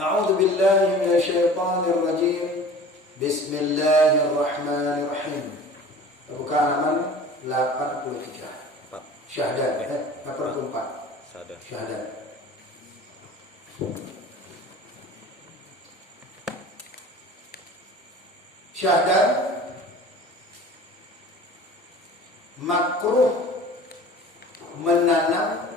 A'udzu billahi minasyaitonir rajim. Bismillahirrahmanirrahim. Buka halaman 83. Syahadat 84. Syahadat. Syahadat makruh menanam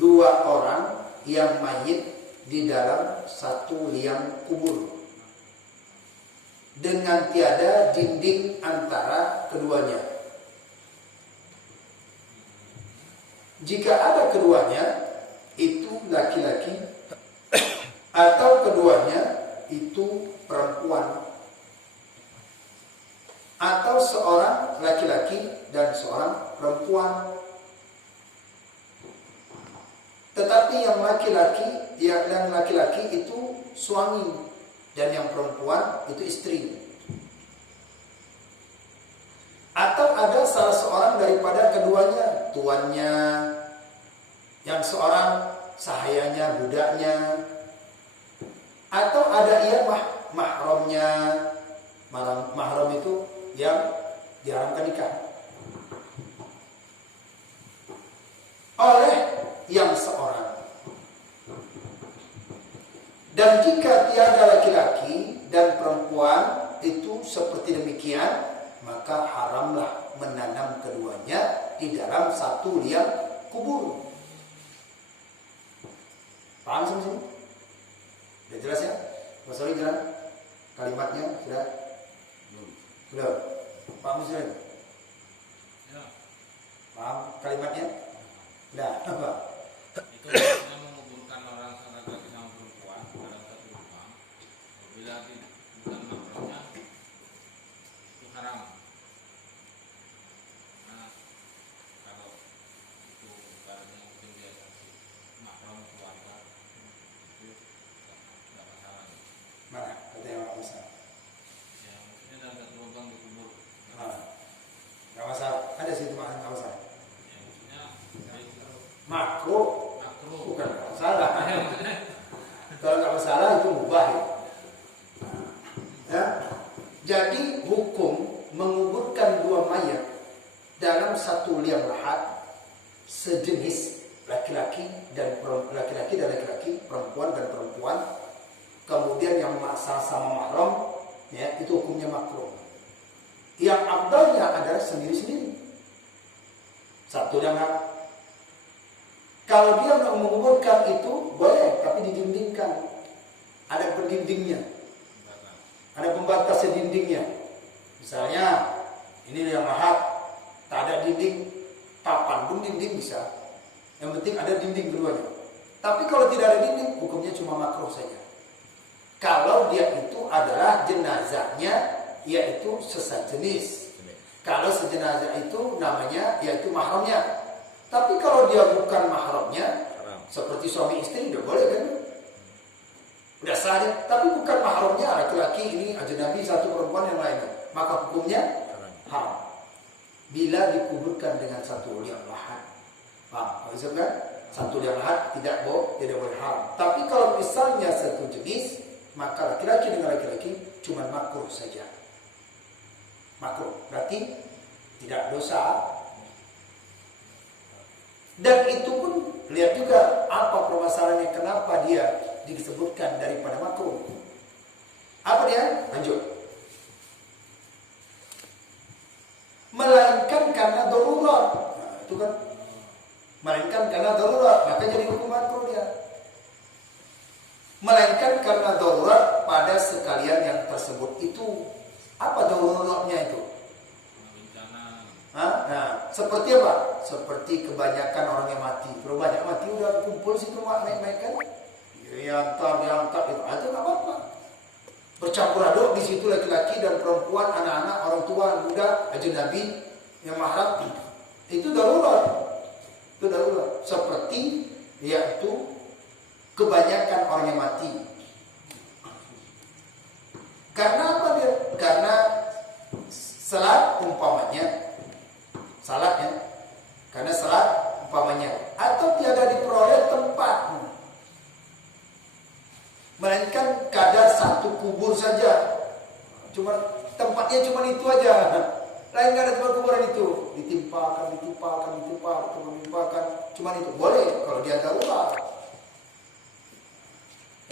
dua orang yang mayit di dalam satu liang kubur dengan tiada dinding antara keduanya. Jika ada keduanya itu laki-laki atau keduanya itu perempuan, atau seorang laki-laki dan seorang perempuan. Tetapi yang laki-laki itu suami dan yang perempuan itu istri. Atau ada salah seorang daripada keduanya, tuannya, yang seorang sahayanya, budaknya, atau ada ia mahramnya. Mahram itu yang diharamkan nikah oleh yang seorang. Dan jika tiada laki-laki dan perempuan itu seperti demikian, maka haramlah menanam keduanya di dalam satu liang kubur. Paham sampai sini? Sudah jelas ya? Mas Oli jelas? Kalimatnya sudah? Sudah? Pak Muslim? Ya. Paham kalimatnya? Sudah? Apa? Itu maksudnya menguburkan orang laki-laki sama perempuan dalam satu rumah. Apabila bukan mahramnya itu haram. Nah, kalau itu barangnya mungkin dia kasih mahram keluarga itu tidak masalah. Mana? Katanya nggak masalah. Ya maksudnya dalam satu lubang dikubur. Nggak masalah. Ada situ nggak masalah. Ya maksudnya Makruh. Bukan masalah. maksudnya Kalau nggak masalah itu mubah ya. Jadi hukum menguburkan dua mayat dalam satu liang lahat sejenis laki-laki dan laki-laki, perempuan dan perempuan, kemudian yang sama mahram ya, itu hukumnya makruh. Yang afdalnya adalah sendiri-sendiri satu liang lahat. Kalau dia mau menguburkan itu boleh, tapi didindingkan. Ada pendindingnya. Ada pembatas dindingnya. Misalnya ini yang lahat, tak ada dinding, papan pun dinding bisa. Yang penting ada dinding keduanya. Tapi kalau tidak ada dinding, hukumnya cuma makruh saja. Kalau dia itu adalah jenazahnya, yaitu sejenis. Kalau sejenazah itu namanya yaitu mahramnya. Tapi kalau dia bukan mahramnya, seperti suami istri, udah boleh kan? Udah sah. Tapi bukan mahramnya, laki-laki ini ajnabi satu, perempuan yang lainnya, maka hukumnya haram. Bila dikuburkan dengan satu liang lahat, paham? Maksudnya satu liang lahat tidak boleh haram. Tapi kalau misalnya satu jenis, maka laki-laki dengan laki-laki cuma makruh saja. Makruh berarti tidak dosa. Dan itu pun lihat juga apa permasalahannya, kenapa dia disebutkan daripada makruh. Apa dia? Lanjut. Melainkan karena darurat. Nah, itu kan. Melainkan karena darurat, maka jadi hukum makruh dia. Melainkan karena darurat pada sekalian yang tersebut itu. Apa daruratnya itu? Nah, seperti apa? Seperti kebanyakan orang yang mati. Kalau banyak mati udah kumpul situ naik-naik kan? Diangkat itu aja nggak apa-apa. Bercampur aduk di situ laki-laki dan perempuan, anak-anak, orang tua, muda, ajnabi, yang mahram. Itu darurat. Itu darurat. Seperti yaitu kebanyakan orang yang mati. Karena apa dia? Karena salat umpamanya, salatnya, karena salat umpamanya, atau tiada diperoleh tempat melainkan kadar satu kubur saja. Cuma tempatnya cuma itu aja. Lain nggak ada tempat kuburan itu. Ditimpakan, cuma itu. Boleh kalau dia darurat.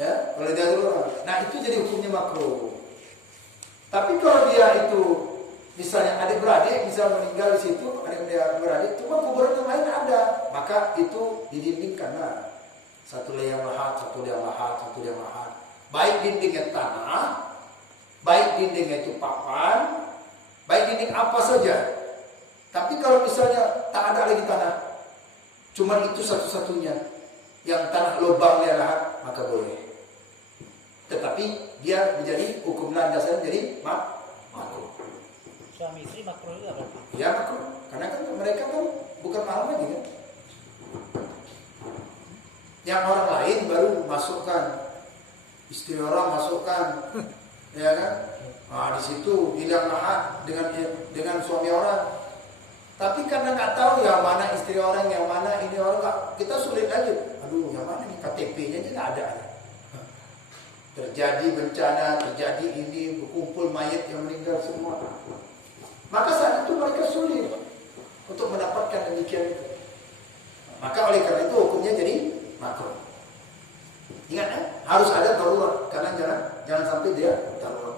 Ya, kalau dia darurat. Nah, itu jadi hukumnya makruh. Tapi kalau dia itu misalnya adik-beradik bisa meninggal di situ, adik-beradik, cuma kuburan yang lain ada, maka itu didindingkan. Nah, satu liang lahat. Baik dindingnya tanah, baik dindingnya itu papan, baik dinding apa saja. Tapi kalau misalnya tak ada lagi tanah, cuma itu satu-satunya yang tanah lubang liang lahat, maka boleh. Tetapi dia menjadi hukum landasan jadi makruh. Suami istri makruh juga berarti? Ya makruh, karena kan mereka kan bukan mahram lagi kan. Yang orang lain baru masukkan, istri orang masukkan, ya kan? Nah, di situ bilang lahat dengan suami orang. Tapi karena nggak tahu yang mana istri orang, yang mana ini orang, kita sulit aja. Aduh, yang mana nih KTP-nya aja nggak ada. Terjadi bencana, terjadi ini, berkumpul mayat yang meninggal semua. Maka saat itu mereka sulit untuk mendapatkan demikian itu. Maka oleh karena itu hukumnya jadi makruh. Ingat ya, harus ada darurat, karena jangan sampai dia darurat.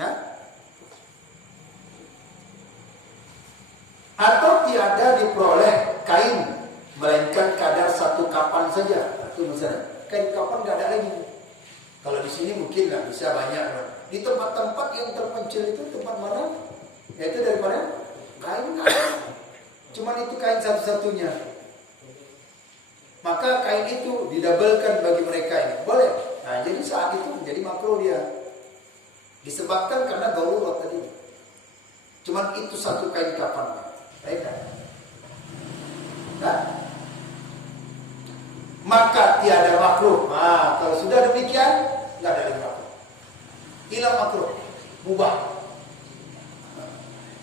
Nah, atau tiada diperoleh kain melainkan kadar satu kapan saja. Itu misalnya kain kapan nggak ada lagi. Kalau di sini mungkin nggak bisa banyak. Di tempat-tempat yang terpencil itu tempat mana? Yaitu dari mana? Kain nggak ada. Cuman itu kain satu-satunya. Maka kain itu didabelkan bagi mereka ini. Boleh. Nah, jadi saat itu menjadi makruh dia. Disebabkan karena darurat tadi. Cuman itu satu kain kapan. Baik kan? Nah, maka tiada makruh. Nah, kalau sudah demikian, nggak ada lagi makruh. Hilang makruh, mubah. Nah,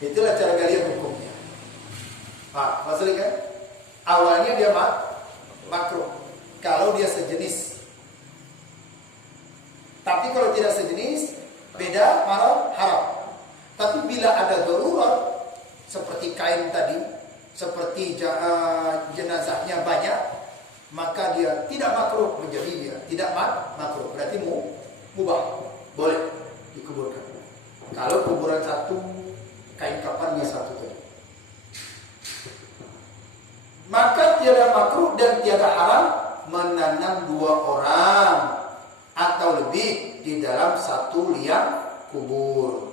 itulah cara kalian hukumnya. Nah, maksudnya kan? Awalnya dia makruh. Kalau dia sejenis. Tapi kalau tidak sejenis, beda, haram. Tapi bila ada darurat, seperti kain tadi, seperti jenazahnya banyak, maka dia tidak makruh, menjadi dia tidak makruh, berarti mubah, boleh dikuburkan. Kalau kuburan satu, kain kapannya satu tadi, maka tiada makruh dan tiada haram menanam dua orang atau lebih di dalam satu liang kubur.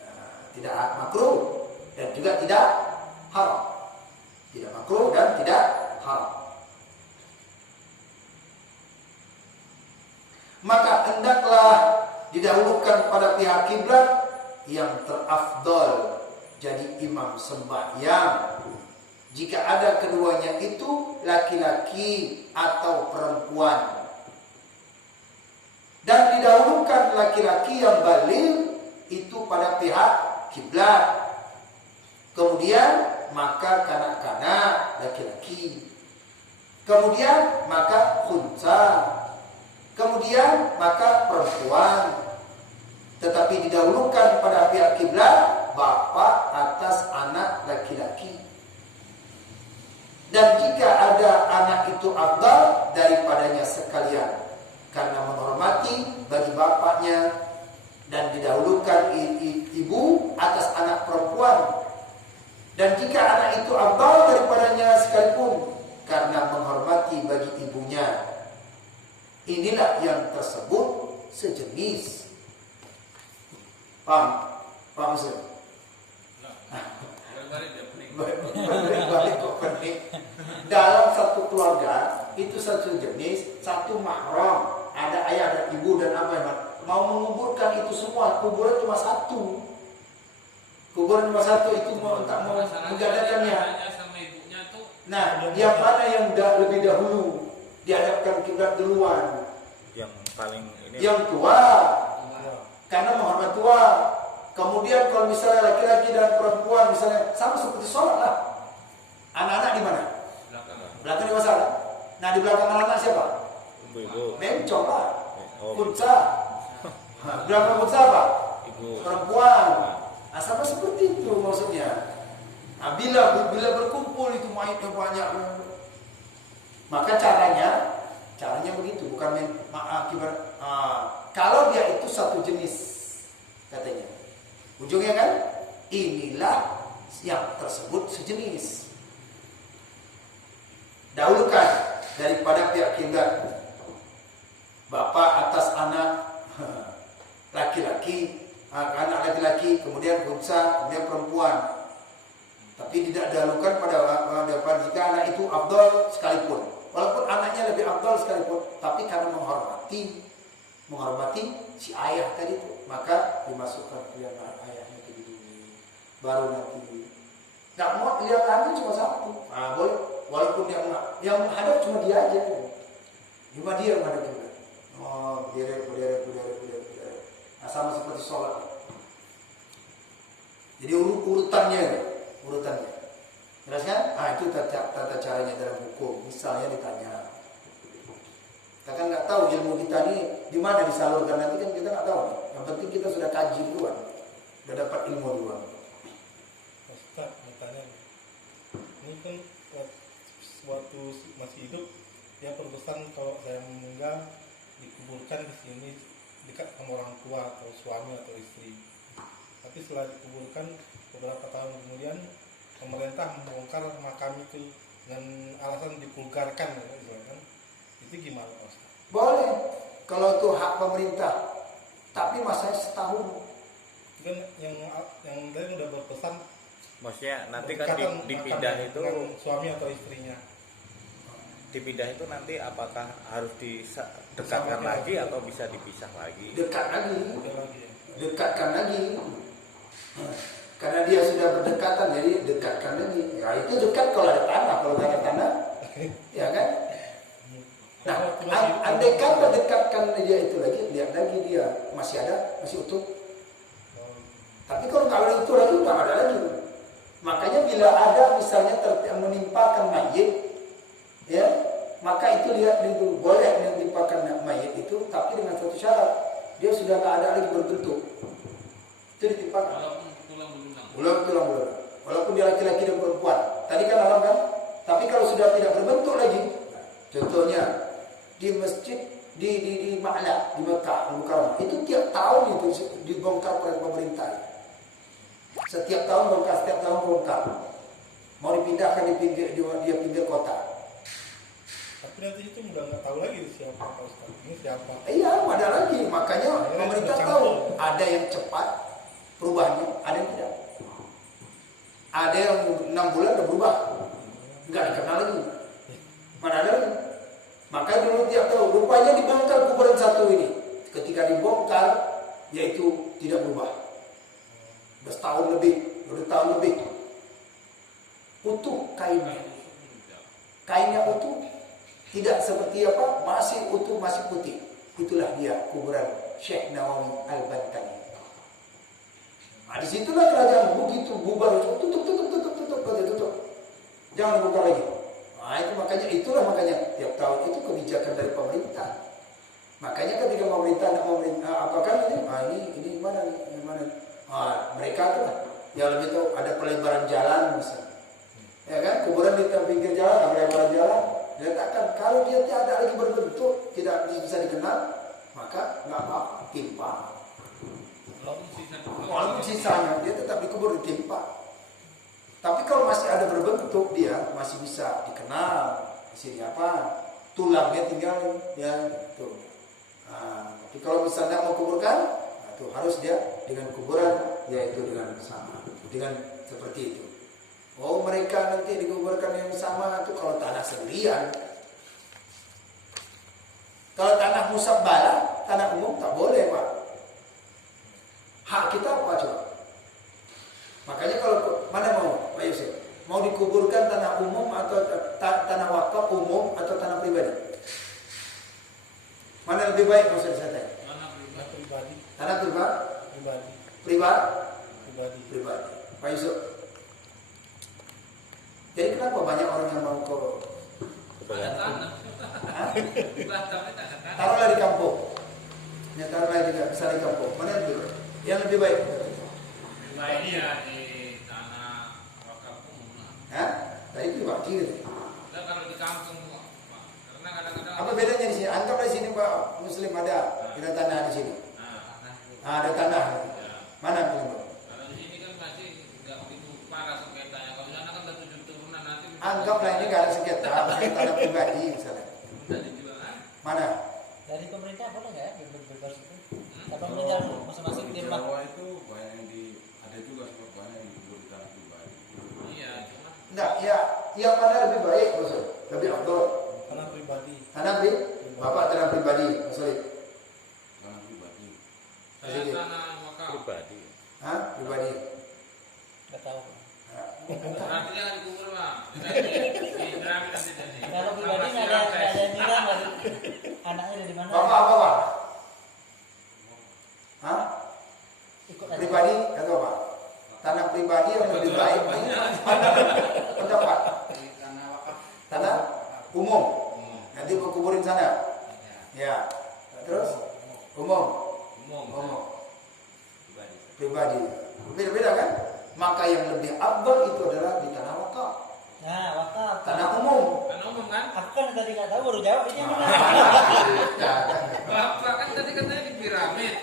Nah, tidak makruh dan juga tidak haram. Tidak makruh dan tidak haram. Maka hendaklah didahulukan pada pihak kiblat yang terafdal jadi imam sembahyang jika ada keduanya itu laki-laki atau perempuan, dan didahulukan laki-laki yang baligh itu pada pihak kiblat, kemudian maka kanak-kanak laki-laki, kemudian maka khunsa, kemudian maka perempuan, tetapi didahulukan pada pihak kiblat bapak atas anak laki-laki. Dan jika ada anak itu afdal daripadanya sekalian karena menghormati bagi bapaknya, dan didahulukan ibu atas anak perempuan. Dan jika anak itu afdal daripadanya sekalipun karena menghormati bagi ibunya, inilah yang tersebut sejenis. Paham? Paham maksudnya? Balik kok penting. Dalam satu keluarga itu satu jenis, satu mahram, ada ayah dan ibu dan apa, mau menguburkan itu semua, kuburan cuma satu. Kuburan cuma satu itu mau menggadakannya. Nah, yang mana yang lebih dahulu dihadapkan kiblat duluan? Yang paling ini. Yang tua, karena menghormat tua. Kemudian kalau misalnya laki-laki dan perempuan misalnya sama seperti sholat lah. Anak-anak di mana? Belakang di masalah. Nah, di belakang anak-anak siapa? Ibu-ibu. Mencong lah. Oh, Kunca. Berapa kunca apa? ibu. Perempuan. Nah, sama seperti itu maksudnya. Nah, bila berkumpul itu mayatnya banyak, maka caranya begitu, bukan akibat. Kalau dia itu satu jenis, katanya, ujungnya kan, inilah yang tersebut sejenis. Dahulukan daripada pihak kiblat, bapak atas anak laki-laki, anak laki-laki, kemudian unsa, kemudian perempuan. Tapi tidak dahulukan pada jika anak itu afdal sekalipun. Walaupun anaknya lebih afdal sekalipun, tapi karena menghormati si ayah tadi itu, maka dimasukkan pilihan ayahnya itu dulu. Baru nanti. Nggak mau lihat anak cuma satu. Nah, boleh. Walaupun yang menghadap cuma dia aja. Cuma dia yang menghadap juga. Oh, berderet. Nah, sama seperti sholat. Jadi urutannya. Jelas kan? Nah, itu tata caranya dalam hukum. Misalnya ditanya, kita kan nggak tahu ilmu kita ini di mana disalurkan, nanti kan kita nggak tahu. Yang penting kita sudah kaji duluan, sudah dapat ilmu duluan. Ustaz, bertanya, ini kan waktu masih hidup dia berpesan kalau saya meninggal dikuburkan di sini dekat sama orang tua atau suami atau istri. Tapi setelah dikuburkan beberapa tahun kemudian pemerintah membongkar makam itu dengan alasan dipulgarkan, kan? Itu gimana, Ustaz? Boleh, kalau itu hak pemerintah, tapi masanya setahun. Kan yang tadi udah berpesan. Maksudnya nanti kan dipindah itu suami atau istrinya. Dipindah itu nanti apakah harus didekatkan lagi atau bisa dipisah lagi? Dekatkan lagi. Karena dia sudah berdekatan, jadi dekatkan lagi. Ya itu dekat kalau ada tanah, kalau tidak ada tanah, ya kan? Nah, andai kata dekatkan dia itu lagi, lihat lagi dia masih ada, masih utuh. Tapi kalau itu lagi udah ada lagi. Makanya bila ada misalnya menimpakan mayit, ya, maka itu lihat dulu, boleh menimpakan mayit itu, tapi dengan satu syarat, dia sudah tak ada lagi berbentuk. Itu ditimpakan. Tulang. Walaupun dia laki-laki dan perempuan. Tadi kan alam kan? Tapi kalau sudah tidak berbentuk lagi, contohnya di masjid di Ma'la, di Mekah, Al-Mukarramah, itu tiap tahun itu dibongkar oleh pemerintah. Setiap tahun bongkar. Mau dipindahkan dia pinggir kota. Tapi nanti itu udah nggak tahu lagi siapa Ustaz. Ini siapa? Iya, ada lagi. Makanya pemerintah tahu ada yang cepat perubahannya, ada yang tidak. Ada yang 6 bulan udah berubah, nggak dikenal lagi. Mana ada lagi? Maka dulu tiap tahu, rupanya dibongkar kuburan satu ini. Ketika dibongkar, yaitu tidak berubah. 2 tahun lebih, utuh kainnya utuh, tidak seperti apa, masih utuh, masih putih. Itulah dia kuburan Syekh Nawawi Al-Bantani. Nah, disitulah kerajaan begitu bubar, tutup. Jangan dibuka lagi. Nah, itulah makanya tiap tahun itu kebijakan dari pemerintah. Makanya ketika pemerintah ini mana? Mereka tuh yang lebih tahu ada pelebaran jalan misalnya. Ya kan, kuburan di pinggir jalan, ada pelebaran jalan. Dia katakan kalau dia tidak ada lagi berbentuk, tidak bisa dikenal, maka nggak apa-apa, timpa. Walaupun sisanya dia tetap dikubur ditimpa. Tapi kalau masih ada berbentuk, dia masih bisa dikenal. Di sini apa? Tulangnya tinggal ya tuh. Nah, tapi kalau misalnya mau kuburkan, nah, tuh harus dia dengan kuburan, yaitu dengan sama, dengan seperti itu. Oh, mereka nanti dikuburkan yang sama itu kalau tanah sendirian. Kalau tanah musabbalah, tanah umum tak boleh, Pak. Hak kita apa coba? Makanya kalau mana mau, Pak Yusuf? Mau dikuburkan tanah umum atau tanah wakaf umum atau tanah pribadi? Mana lebih baik maksud saya tanya? Tanah pribadi. Tanah pribadi. Pribadi. Pak Yusuf. Jadi kenapa banyak orang yang mau ke tanah? Hah? Batam itu ada tanah. Taruhlah di kampung. Ya taruhlah juga bisa di kampung. Mana yang lebih baik? Yang lebih baik. Baiknya ya di tanah wakaf umum lah. Hah? Tadi pribadi gitu. Nah, kalau di kampung Pak, karena kadang-kadang Apa bedanya di sini? Anggaplah di sini Pak Muslim ada kita tanah di sini. Ada tanah. ya. Mana yang paling baik? Kalau di sini kan masih nggak begitu parah sengketanya. Kalau di sana kan udah 7 turunan nanti. Anggaplah ini nggak ada sengketa, ini tanah pribadi misalnya. Udah dijual kan? Mana? Dari pemerintah boleh nggak ya bebas itu? Apa pemerintah masing-masing Di terima? Jawa itu banyak yang ada juga sebab banyak yang diburu di tanah pribadi. Iya, cuma Enggak, ya yang mana lebih baik maksud? Lebih afdol. Tanah pribadi. Tanah Bapak tanah pribadi maksud? Tanah pribadi. saya Jadi- tanah wakaf. Pribadi. Hah? Pribadi. Nggak tahu. Berarti jangan dikubur Pak. Di Gramit nanti jadi. Kalau pribadi nggak ada yang ngira nggak ada. Anaknya dari mana? Bapak apa Pak? Hah? Ikut aja. Pribadi kata Bapak. Tanah pribadi yang lebih baik. Pendapat. Tanah umum. Nanti mau kuburin sana. Ya. Terus umum. Umum. Pribadi. Beda-beda kan? Maka yang lebih afdal itu adalah di tanah wakaf. Nah, wakaf. Tanah umum. Kan umum kan? Aku kan tadi nggak tahu baru jawab ini yang benar. Ya, kan? Bapak kan tadi katanya di piramid.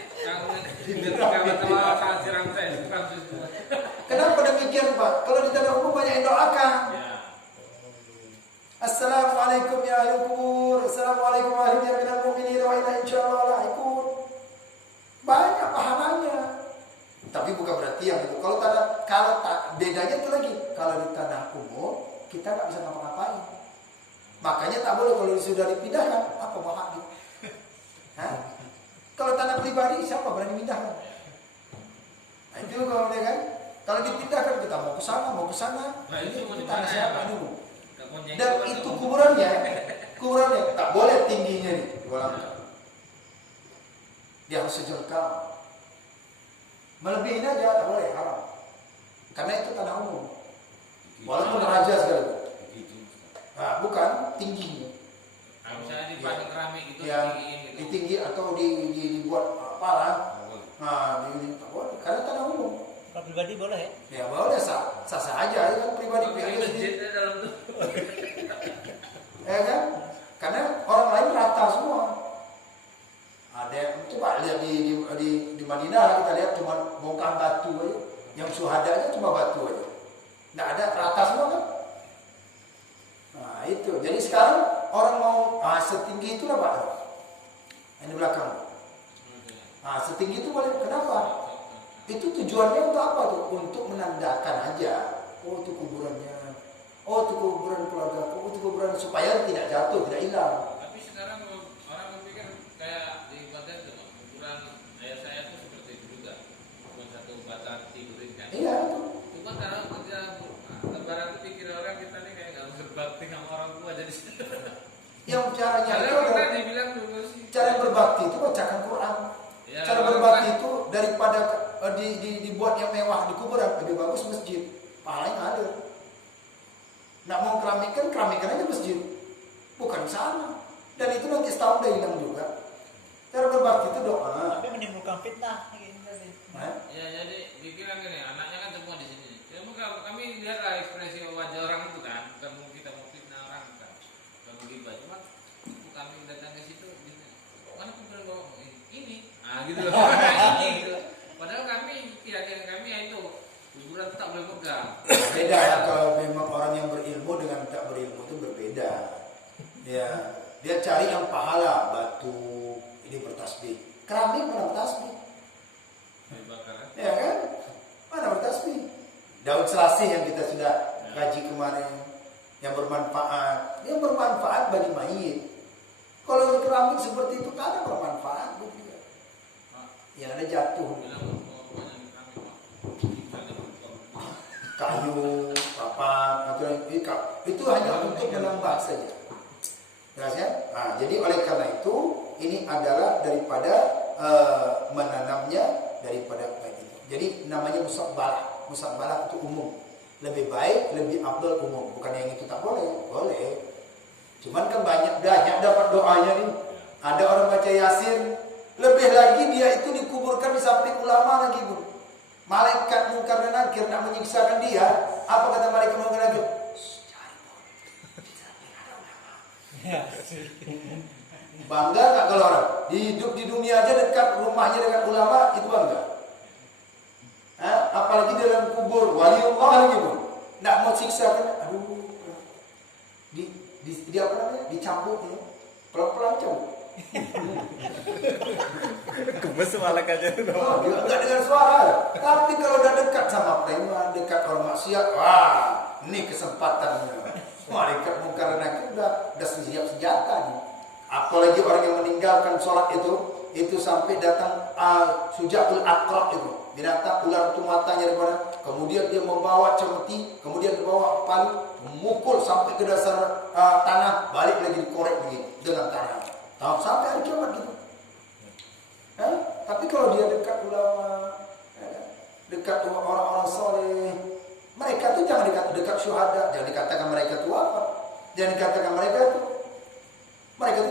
Kalau kasiran saya itu kasus itu. Kenapa demikian Pak? Kalau di tanah umum banyak yang doakan. Ya. Assalamualaikum ya ahli kubur. Assalamualaikum ahli minal mu'minin wa inna insyaallah la ikut. Banyak pahalanya. Tapi bukan berarti yang itu. Kalau bedanya itu lagi. Kalau di tanah umum kita nggak bisa ngapa-ngapain. Makanya tak boleh kalau sudah dipindahkan. Apa mau hak gitu? Hah? Kalau tanah pribadi siapa berani pindahkan? Nah itu kalau dia kan. Kalau dipindahkan kita mau ke sana. Nah, itu mau Ini di tanah mana siapa ya, Pak? dulu? Nggak konjek Dan juga, itu Pak. kuburannya tak boleh tingginya nih bola. Dia harus sejengkal. Melebihin aja tak boleh, haram. Karena itu tanah umum. Walaupun raja sekali. Nah, bukan tingginya. Nah, misalnya dipasang keramik gitu, Yang ditinggiin gitu. ditinggi atau dibuat parah. Nah, tak boleh. Karena tanah umum. Kalau pribadi boleh ya? Ya boleh sah aja ya kan pribadi Pakai pribadi sendiri. masjidnya dalam tuh. Ya kan? Karena orang lain rata semua. Ada yang coba lihat di Madinah kita lihat cuma bongkar batu aja. Yang syuhadanya cuma batu aja. Nggak ada rata semua kan? Nah itu. Jadi sekarang orang mau setinggi itulah Pak. Yang di belakang. Nah setinggi itu boleh. Kenapa? Itu tujuannya untuk apa tuh? Untuk menandakan aja. Oh itu kuburannya. Oh itu kuburan keluarga. Oh itu kuburan supaya tidak jatuh, tidak hilang. Tapi sekarang orang berpikir kayak di Banten tuh, ukuran ayah saya tuh seperti itu juga. Cuma satu bata tidurin kan. Iya itu. Cuma karena kerja lebaran itu pikir orang kita nih kayak nggak berbakti sama orang tua jadi. Yang caranya itu Padahal pernah adalah dibilang dulu sih. cara berbakti itu bacakan Quran. Ya, Cara berbakti itu daripada dibuat yang mewah di kuburan lebih bagus masjid. Pahalanya ada. Nak mau keramikan aja masjid. Bukan sana. Dan itu nanti setahun udah hilang juga. Cara berbakti itu doa. Tapi menimbulkan fitnah kayak gini tadi. Hah? Ya jadi dikira gini, anaknya kan semua di sini. Cuma kalau kami lihatlah ekspresi wajah orang itu kan, bukan mau kita mau fitnah orang kan, bukan mau gibah. Cuma itu kami datang ke situ, gini, mana kuburan bawa ini, gitu loh. Gitu. Padahal kami keyakinan kami ya itu kuburan tak boleh pegang. Beda ya kalau memang orang yang berilmu dengan tak berilmu itu berbeda. Ya, dia cari yang pahala, batu, ini bertasbih. Keramik mana bertasbih? Dibakar. Ya kan? Mana bertasbih? Daun selasih yang kita sudah kaji kemarin, yang bermanfaat. Yang bermanfaat bagi mayit. Kalau keramik seperti itu kan ada bermanfaat buat dia. Yang ada jatuh. Bilang mau banyak di kami pak. Misalnya buka. Kayu, papan, atau yang ikat. Itu hanya untuk menambah saja. Jelas ya? Nah, jadi oleh karena itu ini adalah daripada menanamnya daripada baik itu. Jadi namanya musabbalah. Musabbalah itu umum. Lebih baik, lebih afdal umum. Bukan yang itu tak boleh. Boleh. Cuman kan banyak dapat doanya nih. Ada orang baca Yasin, lebih lagi dia itu dikuburkan di samping ulama lagi, Bu. Malaikat Munkar dan Nakir nak menyiksakan dia. Apa kata malaikat Munkar dan Nakir? Cari Bu. Di samping ada ulama. Bangga nggak kalau orang hidup di dunia aja dekat rumahnya dengan ulama itu bangga? Apalagi dalam kubur waliullah lagi, Bu. Nak mau siksa kan? Aduh. Di apa namanya? Dicambuk ya. Pelan-pelan cambuk. Gemes malaikatnya itu. Oh, dia enggak dengar suara. Tapi kalau udah dekat sama preman, dekat orang maksiat, wah, ini kesempatannya. Malaikat Munkar dan Nakir udah siap senjata nih. Apalagi orang yang meninggalkan sholat itu sampai datang Sujaul Aqrab itu. Binatang ular itu matanya di mana? Kemudian dia membawa cemeti, kemudian dibawa palu, memukul sampai ke dasar tanah, balik lagi dikorek begini dengan tanah. Tahu sampai hari kiamat gitu. Tapi kalau dia dekat ulama, dekat orang-orang soleh, mereka tuh jangan dikatakan dekat syuhada, jangan dikatakan mereka itu apa, jangan dikatakan mereka itu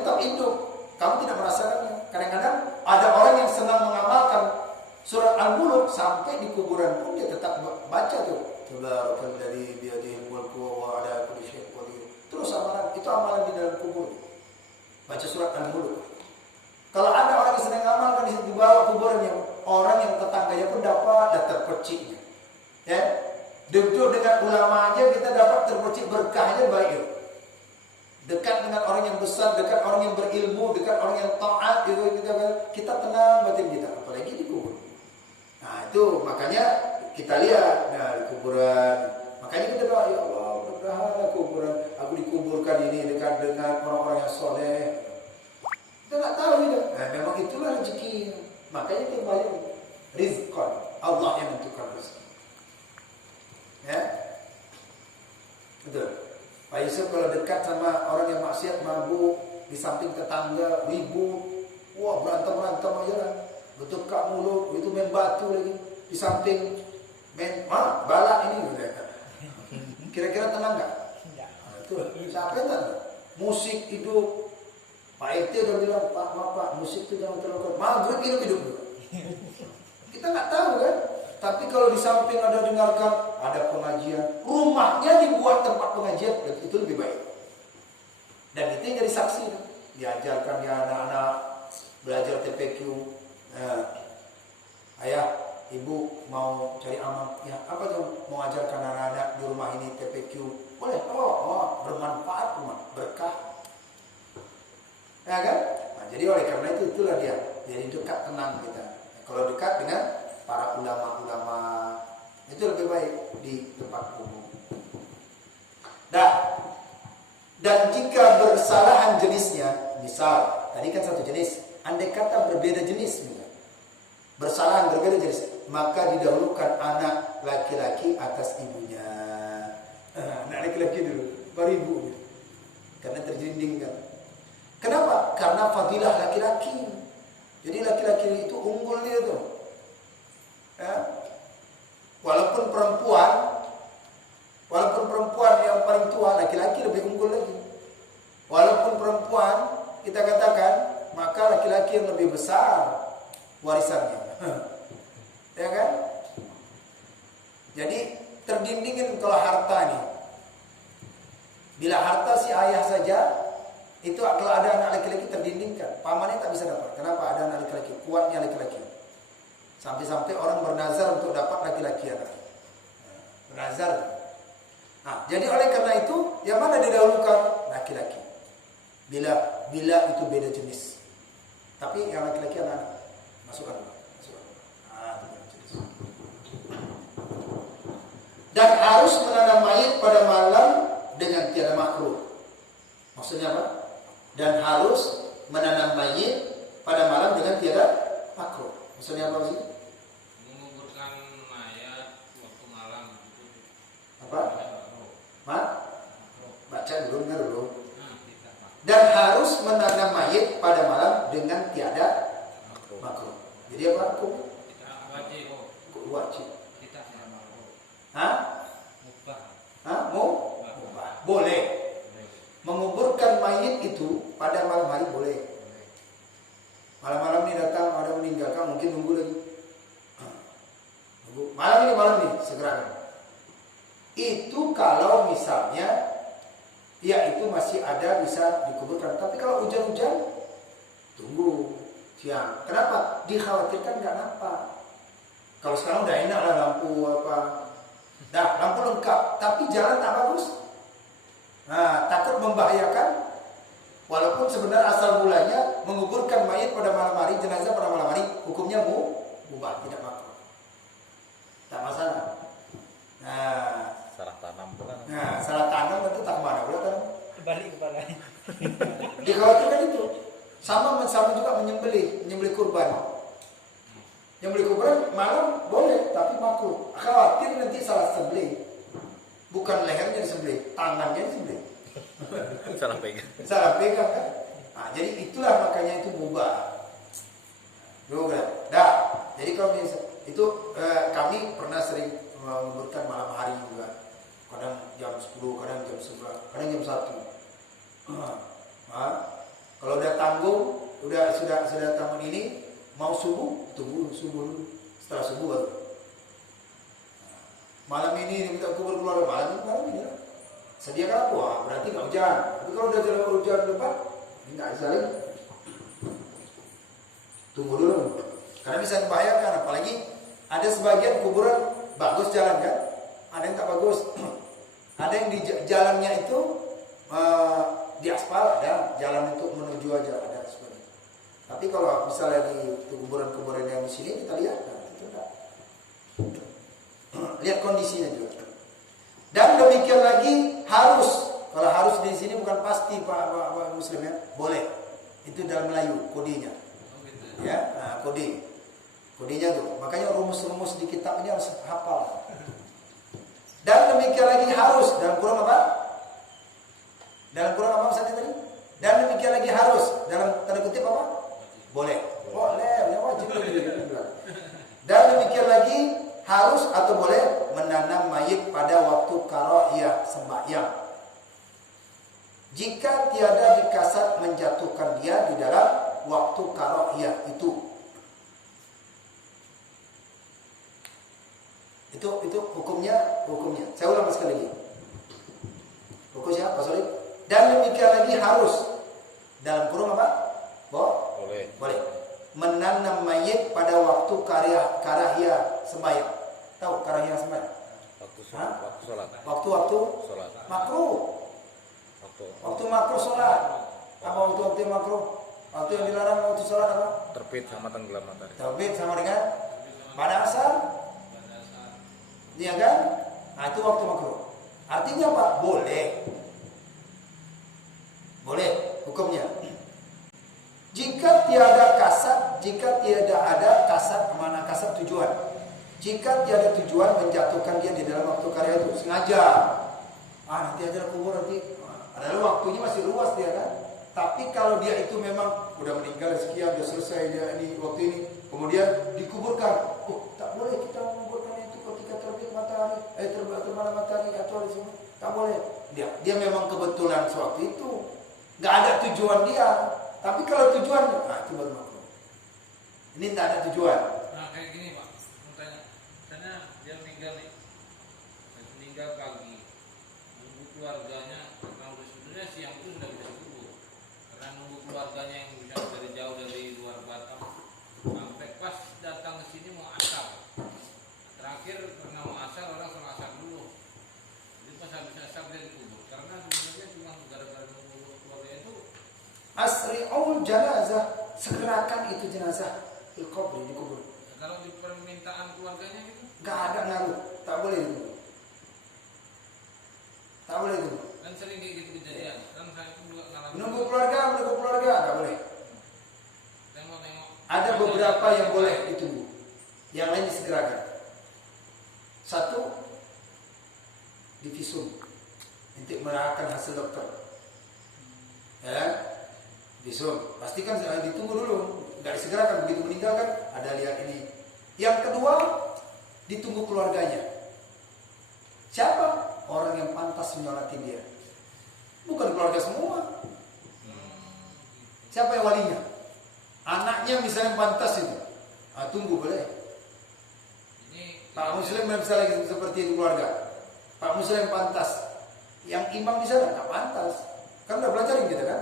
tetap hidup. Kamu tidak merasakannya. Kadang-kadang ada orang yang senang mengamalkan surat Al-Mulk sampai di kuburan pun dia tetap baca tuh. Tabarakalladzi biyadihil mulku wa ala kulli syai'in qadir. Terus amalan itu amalan di dalam kubur. Baca surat Al-Mulk. Kalau ada orang yang sedang amalkan di bawah kuburannya, orang yang tetangganya pun dapat terperciknya. Ya, duduk dengan ulama aja kita dapat terpercik berkahnya baik. Dekat dengan orang yang besar, dekat orang yang berilmu, dekat orang yang taat, itu kita tenang batin kita, apalagi di kubur. Nah itu makanya kita lihat di kuburan. Makanya kita doa, ya Allah, mudah-mudahan kuburan aku dikuburkan ini dekat dengan orang-orang yang soleh. Kita nggak tahu gitu. Nah, memang itulah rezeki. Makanya kembali rizqan, Allah yang menentukan rezeki. Ya, betul. Pak Yusuf kalau dekat sama orang yang maksiat, mabuk, di samping tetangga, ribut, wah berantem aja lah, bertukar mulut, itu main batu lagi, di samping main balak ini, kira-kira tenang nggak? Nah, itu siapa yang tenang? Musik hidup, Pak RT udah bilang, Pak, musik itu jangan terlalu maghrib hidup dulu. Kita nggak tahu kan? Tapi kalau di samping ada dengarkan, ada pengajian, rumahnya dibuat tempat pengajian, itu lebih baik. Dan itu yang jadi saksi. Diajarkan ya anak-anak belajar TPQ. Ayah, ibu mau cari amal. Ya, apa tuh mau ajarkan anak-anak di rumah ini TPQ? Boleh. Oh, bermanfaat rumah, berkah. Ya kan? Nah, jadi oleh karena itulah dia. Jadi dekat tenang kita. Kalau dekat dengan para ulama-ulama itu lebih baik di tempat umum. Dan jika bersalahan jenisnya, misal tadi kan satu jenis, andai kata berbeda jenis, bersalahan berbeda jenis, maka didahulukan anak laki-laki atas ibunya. Anak laki-laki dulu, baru ibu, karena terjinding kan. Kenapa? Karena fadilah laki-laki. Jadi laki-laki itu unggul dia tuh. Ya. Walaupun perempuan yang paling tua, laki-laki lebih unggul lagi. Walaupun perempuan kita katakan, maka laki-laki yang lebih besar warisannya. Ya kan? Jadi terdindingin kalau harta nih. Bila harta si ayah saja, itu kalau ada anak laki-laki terdindingkan, pamannya tak bisa dapat. Kenapa? Ada anak laki-laki, kuatnya laki-laki. Sampai-sampai orang bernazar untuk dapat laki-laki anak. Bernazar. Nah, jadi oleh karena itu, yang mana didahulukan? Laki-laki. Bila itu beda jenis. Tapi yang laki-laki anak-anak. Masukkan. Nah, itu beda jenis. Dan harus menanam mayit pada malam dengan tiada makruh. Maksudnya apa? Dan harus menanam mayit pada malam dengan tiada makruh. Maksudnya apa sih? Menguburkan mayat waktu malam gitu. Apa? Baca dulu, dengar dulu. Dan harus menanam mayit pada malam dengan tiada makruh. Jadi apa? Wajib. Wajib. Kita makruh. Mubah. Boleh. Menguburkan mayit malam ini segera. Itu kalau misalnya ya itu masih ada bisa dikuburkan. Tapi kalau hujan-hujan tunggu siang. Kenapa? Dikhawatirkan nggak nampak. Kalau sekarang udah enak lah lampu apa. Dah lampu lengkap, tapi jalan tak bagus. Nah, takut membahayakan. Walaupun sebenarnya asal mulanya menguburkan mayat pada malam hari, jenazah pada malam hari, hukumnya mubah, tidak makruh. Tak masalah. Nah, salah tanam pula. salah tanam itu tak mana pula tanam. Kembali kepada Dikhawatirkan itu. Sama juga menyembelih kurban. Nyembelih kurban malam boleh, tapi makruh. Khawatir nanti salah sembelih. Bukan lehernya disembelih, tangannya disembelih. Salah pegang kan. Nah, jadi itulah makanya itu mubah. Dah. Jadi kalau itu kami pernah sering menguburkan malam hari juga. Kadang jam 10, kadang jam 11, kadang jam 1. Kalau udah tanggung, sudah tanggung ini mau subuh, tunggu subuh dulu. Setelah subuh baru. Malam ini minta kubur keluar malam ini lah. Sediakan apa? Berarti nggak hujan. Tapi kalau udah jalan hujan lebat, ini nggak bisa lagi. Tunggu dulu. Karena bisa membahayakan. Apalagi ada sebagian kuburan bagus jalan kan, ada yang tak bagus. Ada yang di jalannya itu di aspal, ada jalan untuk menuju aja ada sebenarnya. Tapi kalau misalnya di kuburan-kuburan yang di sini kita lihat, nah, itu enggak. Lihat kondisinya juga. Dan demikian lagi harus, kalau harus di sini bukan pasti Pak Muslim ya, boleh. Itu dalam Melayu kodenya. Ya, nah, kodenya tuh. Makanya rumus-rumus di kitab ini harus hafal. Dan demikian lagi harus dalam Quran apa? Dalam Quran apa misalnya tadi? Dan demikian lagi harus dalam tanda kutip apa? Boleh. Boleh, wajib. Dan demikian lagi harus atau boleh menanam mayit pada waktu karaiyah sembahyang. Jika tiada dikasat menjatuhkan dia di dalam waktu karaiyah itu. Itu hukumnya. Saya ulang sekali lagi. Hukumnya apa? Sorry. Dan demikian lagi harus dalam kurung apa? Boleh. Menanam mayit pada waktu karaiyah sembahyang. Tahu karaiyah sembahyang? Waktu sholat. Waktu Sholat. makruh. Waktu makruh sholat. Apa waktu yang makruh? Waktu yang dilarang waktu sholat apa? Terbit sama tenggelam matahari. Terbit sama dengan pada asar. Iya kan? Nah itu waktu makruh. Artinya apa? Boleh hukumnya. Jika tiada ada kasat, kemana kasat tujuan? Jika tiada tujuan menjatuhkan dia di dalam waktu karya itu sengaja. Nanti aja kubur nanti. Padahal waktunya masih luas dia kan. Tapi kalau dia itu memang udah meninggal sekian, udah selesai dia ini waktu ini, kemudian dikuburkan. Tak boleh kita menguburkan itu ketika terbit matahari, terbenam matahari atau di sini. Tak boleh. Dia memang kebetulan sewaktu itu. Nggak ada tujuan dia. Tapi kalau tujuan, itu baru makruh. Ini tidak ada tujuan. Nah kayak gini Pak, mau tanya, karena dia meninggal pagi, nunggu keluarganya, kalau sebenarnya siang itu sudah bisa kubur, karena nunggu keluarganya yang bisa dari jauh dari luar Batam, sampai pas datang ke sini mau asar, terakhir karena mau asar orang sama asar dulu, jadi pas habis asar dia dikubur, karena sebenarnya cuma gara-gara nunggu keluarga itu. Asri'ul jenazah, segerakan itu jenazah dikubur. Kalau di permintaan keluarganya gitu? Nggak ada ngaruh, tak boleh itu. Kan sering kayak gitu kejadian. Kan saya juga ngalamin. Menunggu keluarga, nggak boleh. Tengok. Ada beberapa yang boleh ditunggu, yang lain disegerakan. Satu, divisum untuk merayakan hasil dokter. Ya. Visum, pastikan ditunggu dulu, nggak disegerakan, begitu meninggal kan ada lihat ini. Yang kedua, ditunggu keluarganya. Siapa? Orang yang pantas menyolati dia. Bukan keluarga semua. Siapa yang walinya? Anaknya misalnya pantas itu. Tunggu boleh. Ini Pak Muslim misalnya seperti itu keluarga. Pak Muslim pantas. Yang imam di sana nggak pantas. Kan udah belajarin kita kan?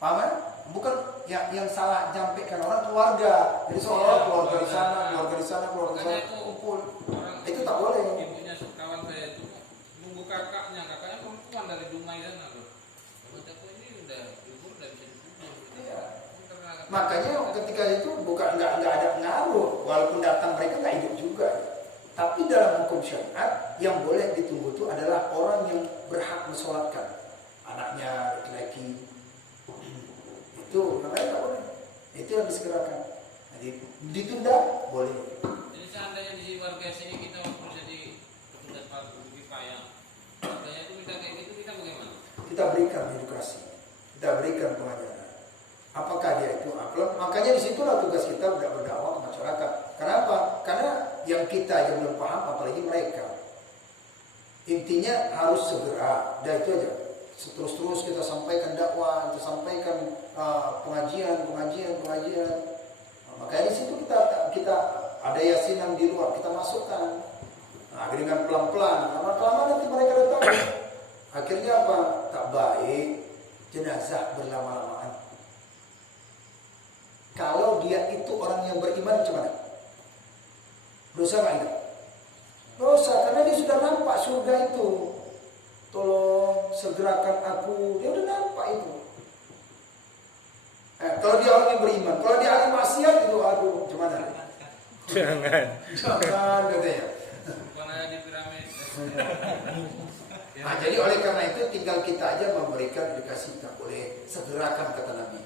Paham kan? Bukan yang salah nyampaikan orang keluarga. Jadi seolah keluarga di sana, keluarga di sana, keluarga di sana kumpul. Itu tak boleh. Ibunya kawan saya itu nunggu kakaknya perempuan dari Dumai sana loh. Bacaku ini udah libur dan bisa dipukul. Iya. Makanya ketika itu bukan nggak ada ngaruh, walaupun datang mereka nggak hidup juga. Tapi dalam hukum syariat yang boleh ditunggu itu adalah orang yang berhak mensolatkan anaknya laki-laki. Itu namanya nggak boleh. Itu yang disegerakan. Jadi ditunda boleh. Jadi seandainya di warga sini kita bisa di petugas publik payah, warganya itu minta kayak gitu, kita bagaimana? Kita berikan edukasi, kita berikan pengajaran. Apakah dia itu akhlak? Makanya disitulah tugas kita berdakwah ke masyarakat. Kenapa? Karena yang kita aja belum paham, apalagi mereka. Intinya harus segera, dan itu aja. Terus kita sampaikan dakwah, kita sampaikan pengajian. Makanya di situ kita ada yasinan di luar, kita masukkan. Nah, dengan pelan-pelan, lama-lama nanti mereka datang. Akhirnya apa? Tak baik jenazah berlama-lamaan. Kalau dia itu orang yang beriman macam mana? Dosa nggak itu? Dosa, karena dia sudah nampak surga itu. Tolong segerakan aku. Dia udah nampak itu. Kalau dia orang yang beriman, kalau dia ahli maksiat itu, aduh, macam mana? Jangan katanya. Bukan ada di piramid. Nah, jadi oleh karena itu tinggal kita aja memberikan edukasi, tak boleh segerakan kata Nabi.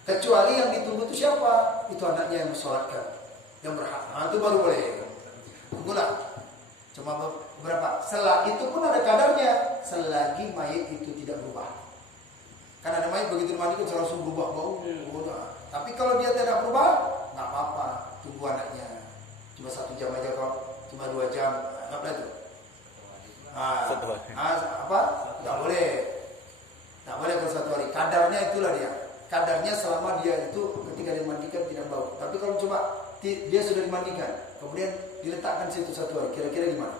Kecuali yang ditunggu itu siapa? Itu anaknya yang mensolatkan, yang berhak. Nah, itu baru boleh. Tunggulah. Cuma beberapa. Setelah itu pun ada kadarnya. Selagi mayat itu tidak berubah. Kan ada mayat begitu dimandikan langsung berubah bau. Tapi kalau dia tidak berubah, nggak apa-apa. Tunggu anaknya. Cuma 1 jam aja kok. Cuma 2 jam. Nggak boleh tuh. Apa? Nggak boleh. Nggak boleh kalau 1 hari. Kadarnya itulah dia. Kadarnya selama dia itu ketika dimandikan tidak bau. Tapi kalau cuma dia sudah dimandikan, kemudian diletakkan situ 1 hari, kira-kira gimana?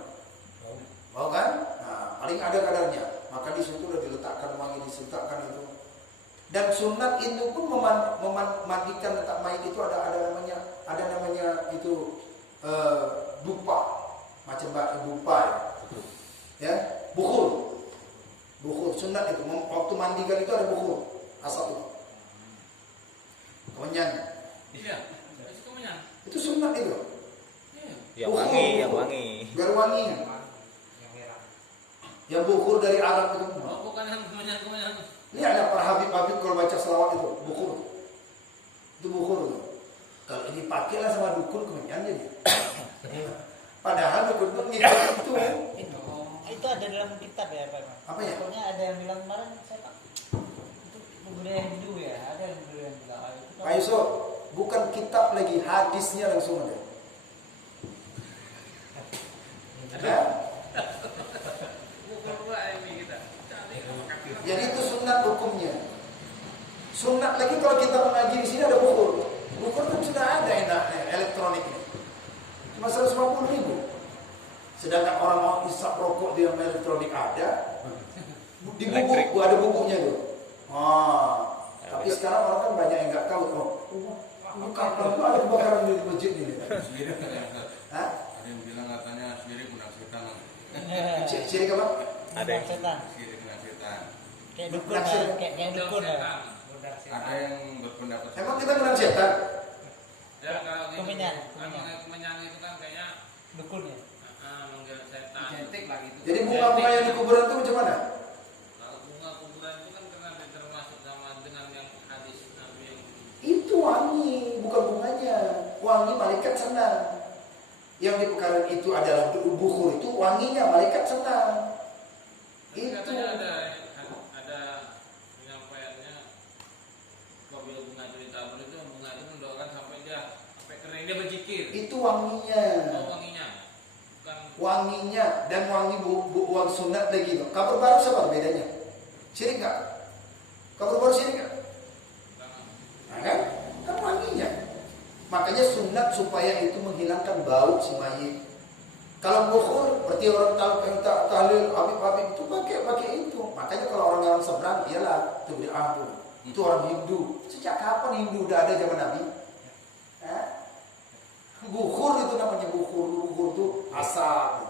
Bau kan? Nah, paling ada kadarnya. Maka di situ sudah diletakkan wangi, diletakkan itu. Dan sunat itu pun memandikan letak mayat itu ada namanya itu dupa, macam dupa ya, bukhur sunat itu. Waktu mandikan itu ada bukhur asap itu. Kemenyan. Iya, itu kemenyan. Itu sunat itu. Iya. Yang wangi. Biar wangi. Yang merah. Yang bukhur dari Arab itu. Oh, bukan yang kemenyan. Ini ada para habib-habib kalau baca selawat itu bukhur. Itu bukhur itu. Kalau ini pakailah sama dukun kemenyan jadi. Padahal dukun itu ngikut itu. Itu ada dalam kitab ya Pak. Apa ya? Pokoknya ada yang bilang kemarin saya Pak. Itu budaya Hindu ya, ada yang bilang itu. Pak Yusuf, bukan kitab lagi, hadisnya langsung ada. Ada? Jadi itu sunat hukumnya. Sunat lagi kalau kita mengaji di sini ada bukur. Bukur kan sudah ada elektronik ini. Cuma 150.000. Sedangkan orang mau isap rokok di dalam elektronik ada. Di buku ada bukunya tuh. Tapi sekarang orang kan banyak yang nggak tahu. Kapan tuh ada kebakaran di masjid ini? Ada yang bilang katanya syirik undang setan. Syirik apa? Ada yang setan. Syirik undang setan. Kayak dukun ya, kayak dukun ya. Ada yang berpendapat. Emang kita kenal setan? Ya kalau gitu, Kemenyan. kemenyan itu kan kayaknya Dukun ya. manggil setan. Identik lah gitu. Jadi bunga-bunga yang di kuburan itu macam mana? Kalau bunga kuburan itu kan karena termasuk sama dengan yang hadis Nabi yang Itu wangi, bukan bunganya. Wangi malaikat senang. Yang di pekaran itu adalah bukhur itu wanginya malaikat senang. Tapi Itu. katanya ada penyampaiannya apabila bunga itu ditabur itu bunga itu mendoakan sampai kering dia berzikir. Itu wanginya. Oh, wanginya. Bukan Wanginya dan wangi wangi sunat lagi itu. Kabar baru apa bedanya? Syirik nggak? Kabar baru syirik nggak? bukan. Nah, kan wanginya. Makanya sunat supaya itu menghilangkan bau si mayit. Kalau bukhur, berarti orang tahu tahlil, habib itu pakai itu. Makanya kalau orang seberang, iyalah itu bid'ah tuh. Itu orang Hindu. Sejak kapan Hindu udah ada zaman Nabi? Bukhur itu namanya bukhur itu asap.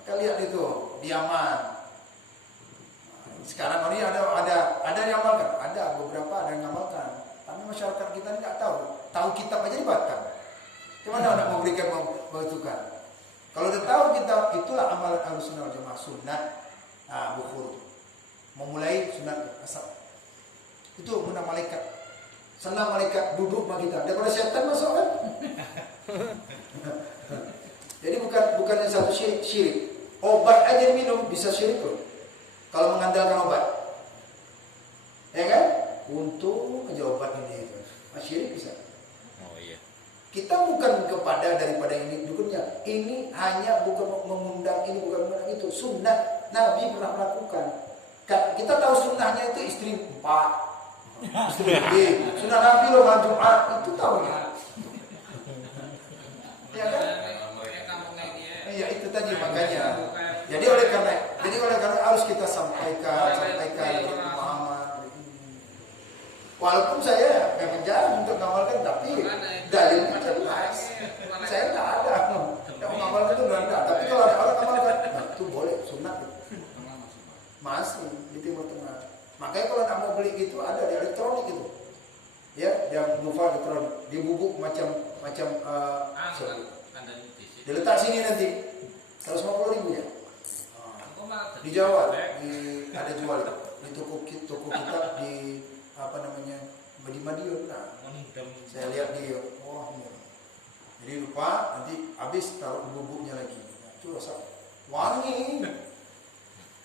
Maka lihat itu di Yaman. Sekarang ini ada yang amalkan, ada beberapa ada yang amalkan. Tapi masyarakat kita ini nggak tahu kitab aja dibatalkan. Gimana nak memberikan masukan? Kalau udah tahu kita, itulah amalan Ahlussunnah wal Jamaah, sunat bukhur. Memulai sunat asap. Itu guna malaikat. Senang malaikat duduk sama kita. Daripada syaitan masuk kan? Jadi bukan yang satu syirik. Obat aja minum bisa syirik loh. Kalau mengandalkan obat. Ya kan? Untung aja obat ini itu. Syirik bisa. Oh iya. Kita bukan kepada daripada ini dukunnya. Ini hanya bukan mengundang ini, bukan mengundang itu. Sunnah Nabi pernah melakukan. Kita tahu sunnahnya itu istri 4. Istri lebih. Sunnah Nabi loh malam Jumat. Itu tahu ya. Ya kan? Iya itu tadi makanya. Jadi oleh karena harus kita sampaikan pemahaman. Walaupun saya memang jarang untuk mengamalkan, tapi dalilnya jelas. Saya tidak ada yang mengamalkan itu tidak ada. Tapi kalau ada orang mengamalkan, nah, itu boleh sunat. Masih di Timur Tengah. Makanya kalau nak mau beli itu ada di elektronik itu. Ya, yang bufa elektronik, dibubuk macam diletak sini nanti 150.000 ya. Di Jawa ada jual di toko kitab di apa namanya di Madiun. Nah, saya lihat dia, ini. Jadi lupa nanti habis taruh bubuknya lagi. Itu rasa wangi.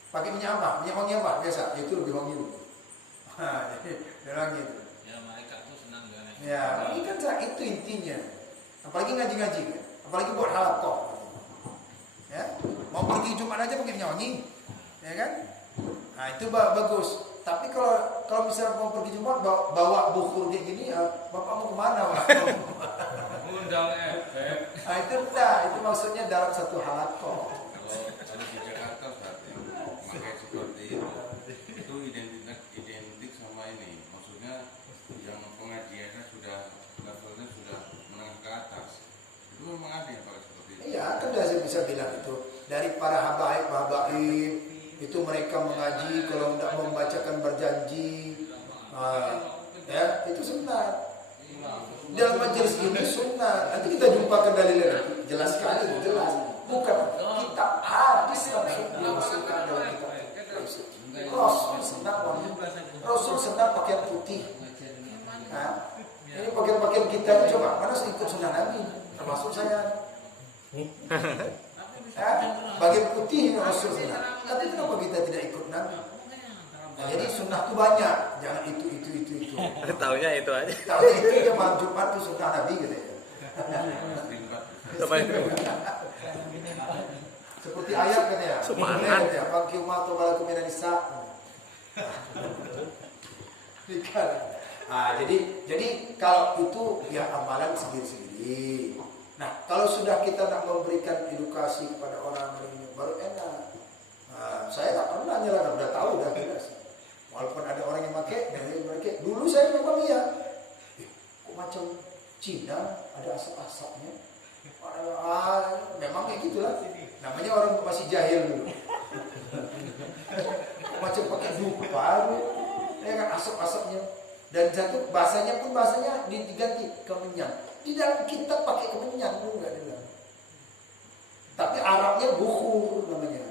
Pakai minyak apa? Minyak wangi apa? Biasa, itu lebih wangi dulu. Jadi wangi itu. Ya malaikat tuh senang dengan Ya, ini kan itu intinya. Apalagi ngaji-ngaji kan. Apalagi buat halaqah. Ya, mau pergi Jumat aja pakai minyak wangi. Ya kan? Nah, itu bagus. Tapi kalau misalnya mau pergi Jumat bawa bukhur kayak gini, Bapak mau kemana, Pak? undang efek. Nah, itu maksudnya dalam satu halaqah. Kalau di Jakarta berarti pakai seperti itu identik sama ini. Maksudnya yang pengajiannya sudah levelnya sudah menengah ke atas. Itu memang ada yang pakai seperti itu. Iya, kan sudah saya bisa bilang itu dari para habaib itu mereka mengaji kalau tidak membacakan berjanji, ya itu sunat. Dalam majelis ini sunat. Nanti kita jumpakan dalilnya jelas sekali, jelas. Bukan kitab hadis langsung dalam kitab. Rasul senang wangi. Rasul senang pakaian putih. Nah, ini pakaian kita ini coba mana ikut sunnah Nabi, termasuk saya. Bagian putih Rasul senang. Tapi kenapa kita tidak ikut Nabi? Nah, jadi sunnah itu banyak, jangan itu. Taunya itu aja. Tahu itu aja malam Jumat itu sunnah Nabi gitu ya. Seperti ayat kan ya. Semangat. Ya, Pakai umat atau balakum minan nisa. Jadi kalau itu ya amalan sendiri-sendiri. Nah, kalau sudah kita nak memberikan edukasi kepada orang ini baru enak. Nah, saya tak pernah nyalakan, udah tahu udah jelas. Walaupun ada orang yang pakai, dulu saya memang iya. Kok macam Cina ada asap-asapnya? Memang kayak gitulah. Namanya orang masih jahil dulu. Macam pakai dupa, ya kan asap-asapnya. Dan satu bahasanya diganti kemenyan. Di dalam kitab pakai kemenyan dulu nggak ada. Tapi Arabnya bukhur namanya.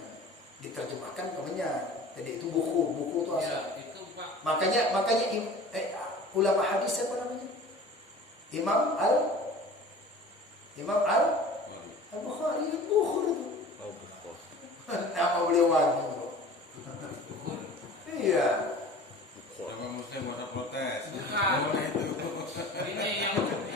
Diterjemahkan kemenyan. Jadi itu bukhur itu asap. Ya, itu Pak. Makanya ulama hadis siapa namanya? Imam Al-Bukhari bukhur itu. Oh, bukhur. Nama beliau wangi. Iya. Sama muslim masa protes. Bukan.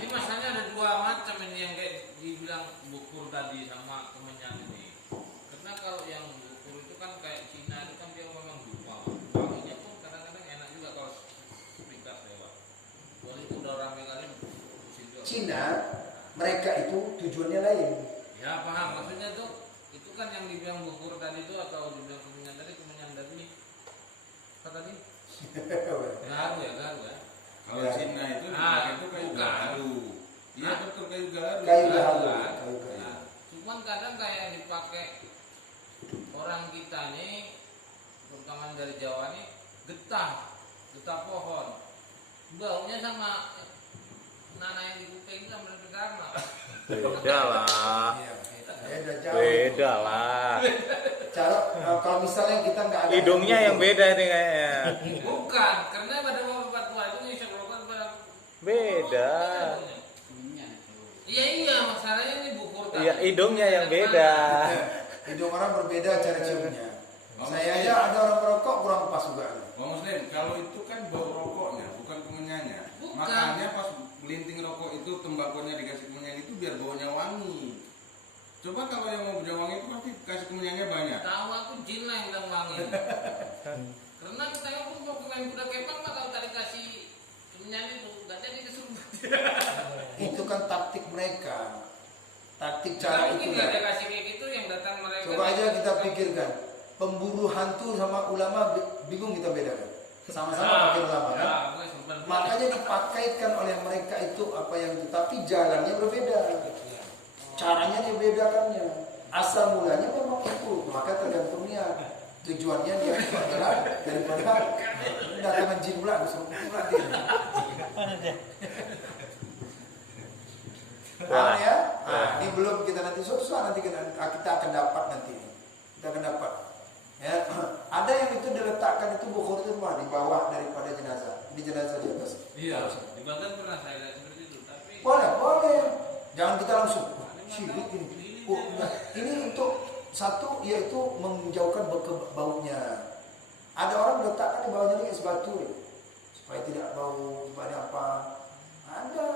Ini masalahnya ada dua macam ini yang kayak dibilang bukur tadi sama kemenyan ini. Karena kalau yang bukur itu kan kayak Cina itu kan dia memang dupa. Wanginya pun kadang-kadang enak juga kalau sepikat lewat. Kalau itu udah rame kali Cina, mereka itu tujuannya lain. Ya paham, maksudnya tuh itu kan yang dibilang bukur tadi itu atau dibilang kemenyan tadi apa tadi? Garu ya. Kalau Cina itu dipakai itu kayu gaharu. Iya betul kayu gaharu. Kayu gaharu. Nah, cuman kadang kayak yang dipakai orang kita nih, terutama dari Jawa nih, getah pohon. Baunya sama nanah yang dikuping sama sama. Beda lah. Beda jauh. Beda lah. Cara kalau misalnya kita nggak ada Hidungnya yang beda nih kayaknya. Bukan, karena pada bapak tua itu nih sebelumnya pada Beda. Iya masalahnya ini bukur tadi. Iya, hidungnya yang beda. hidung orang berbeda cara ciumnya. Saya aja ada orang merokok kurang pas juga. Bang Muslim, kalau itu kan bau rokoknya, bukan kemenyannya. Bukan. Makanya pas melinting rokok itu tembakonya dikasih kemenyan itu biar baunya wangi. Coba kalau yang mau punya wangi itu pasti kasih kemenyannya banyak. Tahu aku jin lah yang bilang wangi. Karena saya pun mau main kuda kepang mah kalau tadi kasih nyanyi itu gak jadi kesurupan. Itu kan taktik mereka. Taktik Cara cara mungkin itu. nggak ada kasih kayak gitu yang datang mereka. Coba aja kita pikirkan. Pemburu hantu sama ulama bingung kita bedakan. Sama-sama pakai ulama kan. Makanya dipakaikan oleh mereka itu apa yang itu, tapi jalannya berbeda. Caranya dibedakannya. Asal mulanya memang itu, maka tergantung niat. Tujuannya dia itu adalah daripada datangan jin pula, suruh pula dia. Paham ya? Nah, ini belum kita nanti susah nanti kita akan dapat nanti. Kita akan dapat. Ya, ada yang itu diletakkan itu bukhur itu di bawah daripada jenazah. Ini jenazah di atas. Iya, di Banten pernah saya lihat seperti itu, tapi Boleh. Jangan kita langsung syirik ini. Oh, enggak. Ini untuk satu yaitu menjauhkan baunya. Ada orang letakkan di bawahnya ini es batu ya, supaya tidak bau, supaya apa? Ada.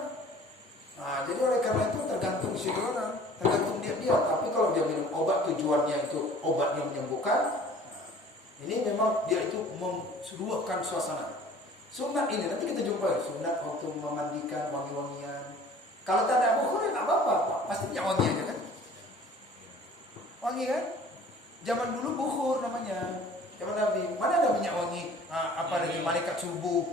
Nah, jadi oleh karena itu tergantung si orang, tergantung dia. Tapi kalau dia minum obat tujuannya itu obatnya menyembuhkan, ini memang dia itu meluapkan suasana. Sunat ini nanti kita jumpa sunat waktu memandikan wangi-wangian. Kalau tak ada bukhur ya nggak apa-apa, pasti punya wangi aja kan? Wangi kan? Zaman dulu bukhur namanya. Zaman Nabi, mana ada minyak wangi? Apa lagi malaikat subuh?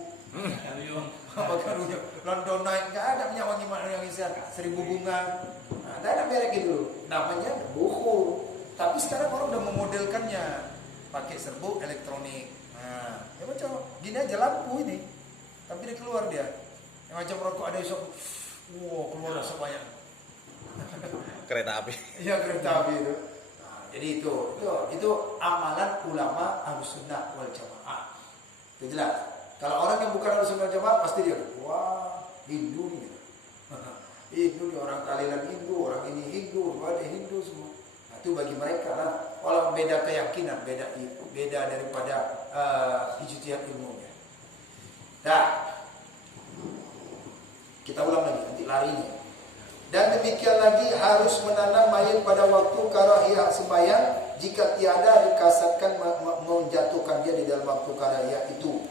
Pakai London Night nggak ada minyak wangi yang isian 1000 bunga. Nah, ada merek itu, namanya bukhur. Tapi sekarang orang udah memodelkannya pakai serbuk elektronik. Nah, ya macam gini aja lampu ini, tapi dia keluar dia. Yang macam rokok ada isok, keluar asap banyak. Kereta api. Iya kereta api itu. Nah, jadi itu amalan ulama Ahlussunnah wal Jamaah. Itu jelas. Kalau orang yang bukan Ahlussunnah wal Jamaah pasti dia, wah Hindu nih. Hindu nih orang Thailand Hindu, orang ini Hindu, ada Hindu semua. Nah, itu bagi mereka lah. Walau beda keyakinan, beda daripada ijtihad ilmunya. Nah, kita ulang lagi, nanti lari nih. Dan demikian lagi harus menanam mayat pada waktu karahiyah sembahyang jika tiada dikasatkan menjatuhkan dia di dalam waktu karahiyah itu.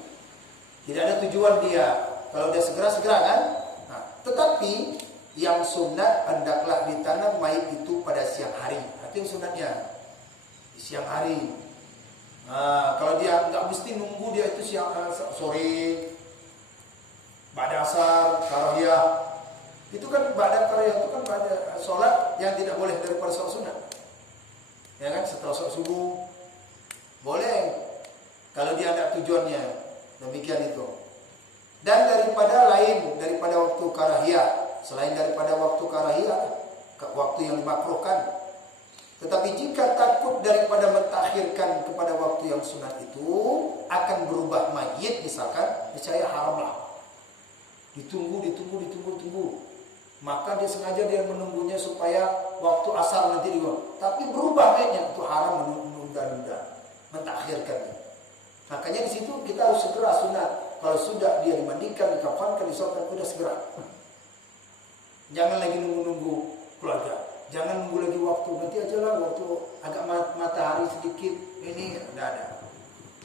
Tidak ada tujuan dia. Kalau dia segera kan. Nah, tetapi yang sunat hendaklah ditanam mayat itu pada siang hari. Itu yang sunatnya di siang hari. Nah, kalau dia nggak mesti nunggu dia itu siang sore, pada asar karahiyah. Itu kan ba'da karahiyah itu kan ba'da sholat yang tidak boleh daripada sholat sunat. Ya kan, setelah sholat subuh boleh kalau dia ada tujuannya. Demikian itu. Dan daripada waktu karahiyah, selain daripada waktu karahiyah, waktu yang dimakruhkan. Tetapi jika takut daripada mentakhirkan kepada waktu yang sunat itu akan berubah mayit misalkan, niscaya haramlah. Ditunggu. Maka dia sengaja dia menunggunya supaya waktu asar nanti dia. Tapi berubah mayitnya, itu haram menunda-nunda, mentakhirkan. Makanya di situ kita harus segera sunat. Kalau sudah dia dimandikan, dikafankan, disolatkan, sudah segera. Jangan lagi nunggu-nunggu keluarga. Jangan nunggu lagi waktu. Nanti aja lah waktu agak matahari sedikit. Ini tidak ada.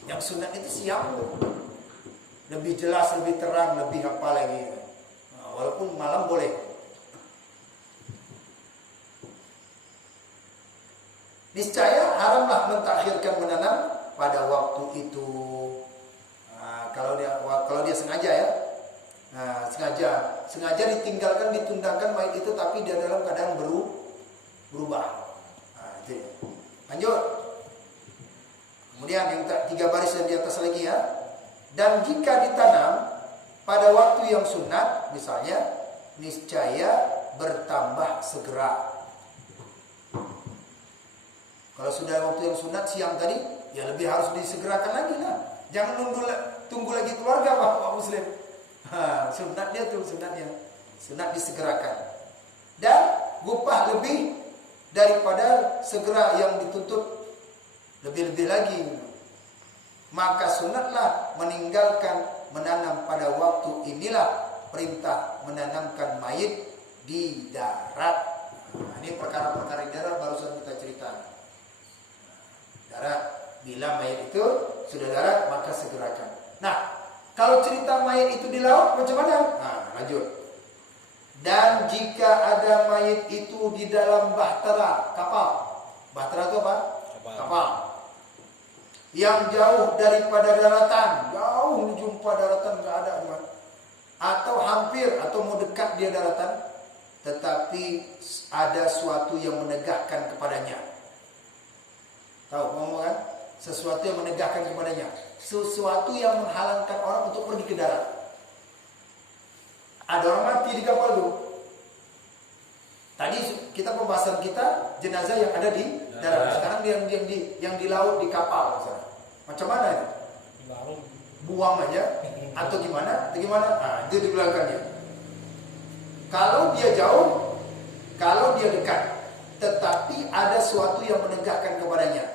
Yang sunat itu siang. Lebih jelas, lebih terang, lebih apa lagi. Nah, walaupun malam boleh. niscaya haramlah mentakhirkan menanam pada waktu itu. Nah, kalau dia sengaja ya, nah, sengaja ditinggalkan, ditundangkan mayat itu, tapi dia dalam keadaan berubah. Nah, itu ya. Lanjut. Kemudian yang 3 baris dan di atas lagi ya. Dan jika ditanam pada waktu yang sunat, misalnya, niscaya bertambah segera. Kalau sudah waktu yang sunat siang tadi, ya lebih harus disegerakan lagi lah. Jangan tunggu lagi keluarga Pak Muslim. Sunatnya tuh, sunat disegerakan. Dan upah lebih daripada segera yang dituntut, lebih-lebih lagi. Maka sunatlah meninggalkan menanam pada waktu inilah perintah menanamkan mayit di darat. Nah, ini perkara-perkara di darat barusan kita ceritakan. Darat, bila mayit itu sudah darat maka segerakan. Nah, kalau cerita mayit itu di laut macam mana? Nah, lanjut. Dan jika ada mayit itu di dalam bahtera, kapal. Bahtera itu apa? Kapal. Yang jauh daripada daratan, jauh jumpa daratan nggak ada teman. Atau hampir atau mau dekat dia daratan, tetapi ada suatu yang menegakkan kepadanya. Tahu ngomong kan? Sesuatu yang menegakkan kepadanya, sesuatu yang menghalangkan orang untuk pergi ke darat. Ada orang mati di kapal itu. Tadi kita pembahasan kita jenazah yang ada di darat. Sekarang yang di laut, di kapal misalnya. Macam mana ini? Buang aja atau gimana? Nah, itu dibilangkannya. Kalau dia jauh, kalau dia dekat, tetapi ada suatu yang menegakkan kepadanya.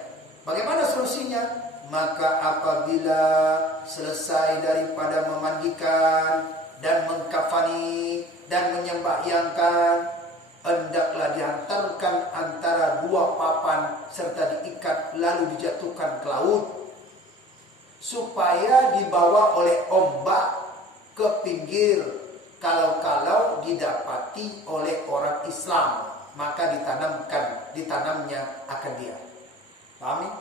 Bagaimana solusinya? Maka apabila selesai daripada memandikan dan mengkafani dan menyembahyangkan, hendaklah dihantarkan antara 2 papan serta diikat lalu dijatuhkan ke laut, supaya dibawa oleh ombak ke pinggir. Kalau didapati oleh orang Islam, maka ditanamnya akan dia. Paham nih?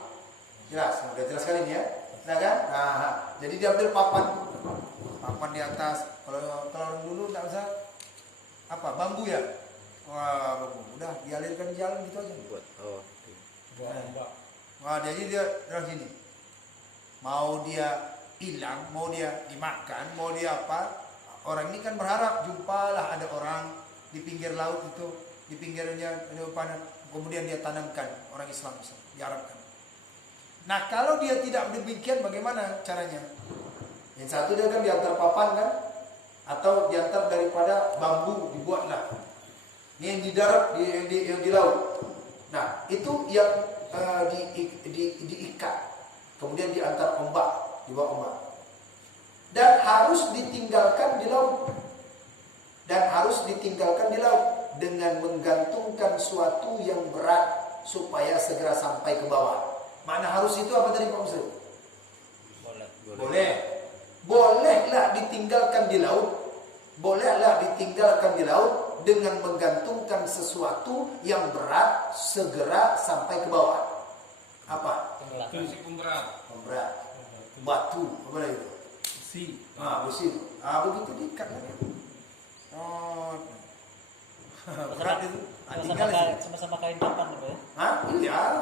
Jelas, sudah jelas kali ini ya. Nah kan? Nah, jadi diambil papan di atas. Kalau dulu tidak usah apa, bambu ya. Wah, bambu. Udah dialirkan di jalan gitu aja. Wah, jadi dia dari sini. Mau dia hilang, mau dia dimakan, mau dia apa? Orang ini kan berharap jumpalah ada orang di pinggir laut itu, di pinggirnya ada panen. Kemudian dia tanamkan, orang Islam diharapkan. Nah, kalau dia tidak demikian, bagaimana caranya? Yang satu dia kan diantar papan kan, atau diantar daripada bambu dibuatlah. Ini yang di darat, yang di laut. Nah, itu yang diikat, kemudian diantar ombak, dibawa ombak. Dan harus ditinggalkan di laut. Dengan menggantungkan suatu yang berat supaya segera sampai ke bawah. Mana harus itu apa tadi Pak Muslim? Bolehlah ditinggalkan di laut dengan menggantungkan sesuatu yang berat segera sampai ke bawah. Apa? Pemberat. Batu, apa lagi itu? Besi. Begitu diikat lagi. Berat itu. Sama-sama kain kapan gitu ya? Iya.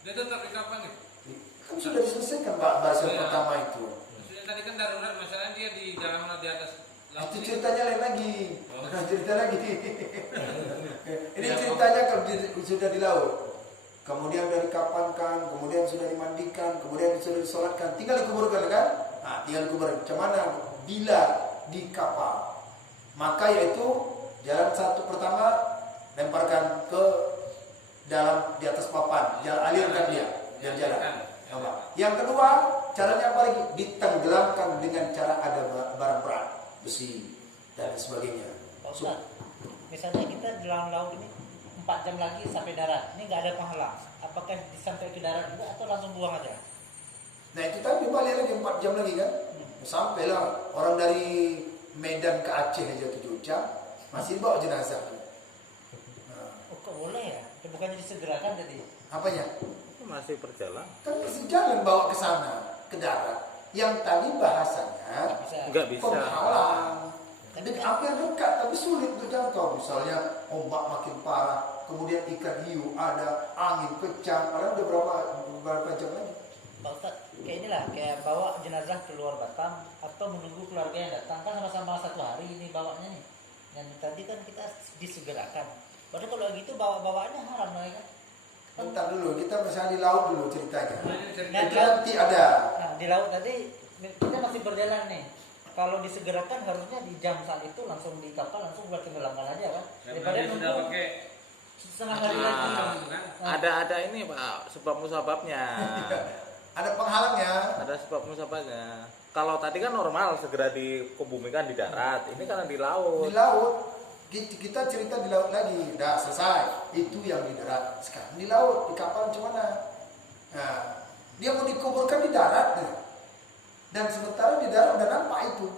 Dia tetap di kapan nih? Kan sudah diselesaikan bahasa pertama itu. Maksudnya tadi kan darurat, masalahnya dia di dalam atau di atas laut. Itu ceritanya lain lagi. Cerita lagi. Ini ceritanya kalau sudah di laut. Kemudian sudah dikapankan, kemudian sudah dimandikan, kemudian sudah disolatkan, tinggal dikuburkan kan? Tinggal dikuburkan. Macam mana? Bila di kapal, maka yaitu jalan satu pertama lemparkan ke dalam di atas papan, alirkan dia jalan. Yang kedua, caranya apa lagi? Ditenggelamkan dengan cara ada barang berat, besi dan sebagainya. Misalnya kita di dalam laut ini 4 jam lagi sampai darat, ini nggak ada penghalang. Apakah sampai ke darat juga atau langsung buang aja? Nah itu tadi balik lagi 4 jam lagi kan? Sampailah orang dari Medan ke Aceh aja 7 jam masih bawa jenazah. Kok boleh ya? Itu bukannya disegerakan tadi? Apanya? Itu masih berjalan. Kan masih jalan bawa ke sana, ke darat. Yang tadi bahasanya Bisa. Nggak bisa. penghalang. Tapi Tapi kan- hampir dekat, tapi sulit untuk jangkau. Misalnya ombak makin parah, kemudian ikan hiu ada, angin kencang. Padahal udah berapa jam lagi? Pak Ustadz, kayak inilah, kayak bawa jenazah keluar Batam atau menunggu keluarga yang datang kan sama-sama 1 hari ini bawanya nih. Dan tadi kan kita disegerakan. Padahal kalau gitu bawa-bawaannya haram lah kan? Bentar dulu, kita misalnya di laut dulu ceritanya. Nah, Itu nanti ada. Nah, di laut tadi kita masih berjalan nih. Kalau disegerakan harusnya di jam saat itu langsung di kapal langsung buat tenggelamkan aja kan. Daripada Karena dia sudah nunggu pakai setengah hari lagi. gitu kan. Ada ini Pak, sebab musababnya. Ada penghalangnya. Ada sebab musababnya. Kalau tadi kan normal segera dikebumikan di darat, ini karena di laut. Di laut. Kita cerita di laut lagi. Udah selesai. Itu yang di darat. Sekarang di laut, di kapal gimana? Nah, dia mau dikuburkan di darat. Nah. Dan sementara di darat udah nampak itu.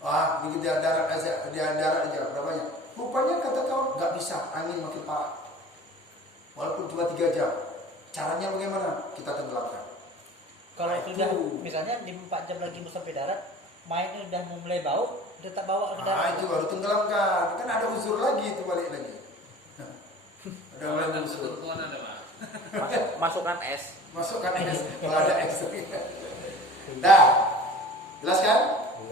Wah, di darat aja berapa banyak. Rupanya kata kawan nggak bisa, angin makin parah. Walaupun cuma 3 jam. Caranya bagaimana? Kita tenggelamkan. Kalau Itu. sudah misalnya di 4 jam lagi mau sampai darat, mainnya udah mulai bau, tetap bawa ke darat. Nah, itu baru tenggelamkan. Kan ada unsur lagi itu balik lagi. Ada Kalau lagi ada unsur. ketentuan ada Pak. Masukkan es. Masukkan es. Kalau ada es. Nah, jelas kan?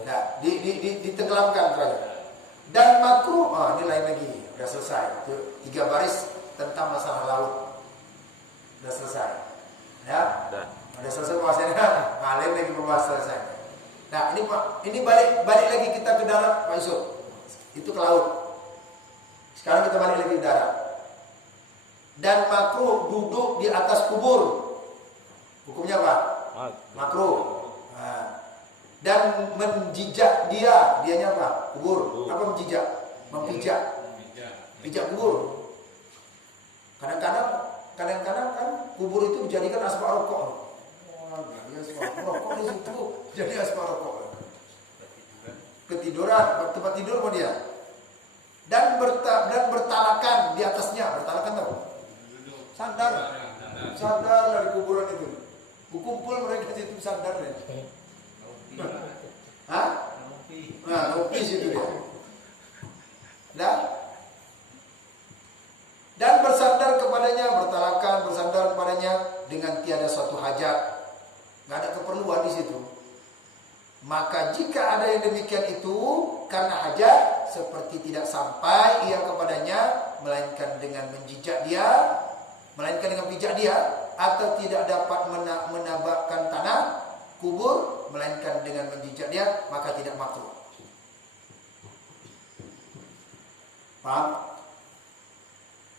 Nah, ditenggelamkan terakhir. Dan makruh, ini lain lagi. Udah selesai. Itu 3 baris tentang masalah laut. Udah selesai. Ya. Udah selesai pembahasannya. Lain lagi pembahasan selesai. Nah, ini balik lagi kita ke darat, Pak Yusuf. Itu ke laut. Sekarang kita balik lagi ke darat. Dan makruh duduk di atas kubur. Hukumnya apa? Makruh. Nah, dan menjijak dianya apa? Kubur. Apa menjijak? Mempijak. Pijak kubur. Kadang-kadang kan kubur itu dijadikan asbak rokok. Wah, dia asbak rokok di situ jadi asbak rokok. Ketiduran, tempat tidur mau dia. Dan bertalakan di atasnya. Bertalakan tahu? Sandar dari kuburan itu. Kumpul mereka situ sandar deh. Hah? Nah, nopis itu dia. Dan bersandar kepadanya, bertalakan, bersandar kepadanya dengan tiada suatu hajat. Nggak ada keperluan di situ. Maka jika ada yang demikian itu karena hajat, seperti tidak sampai ia kepadanya, melainkan dengan menjijak dia, melainkan dengan pijak dia, atau tidak dapat menabakkan tanah kubur, melainkan dengan menjijak dia, maka tidak makruh. Paham?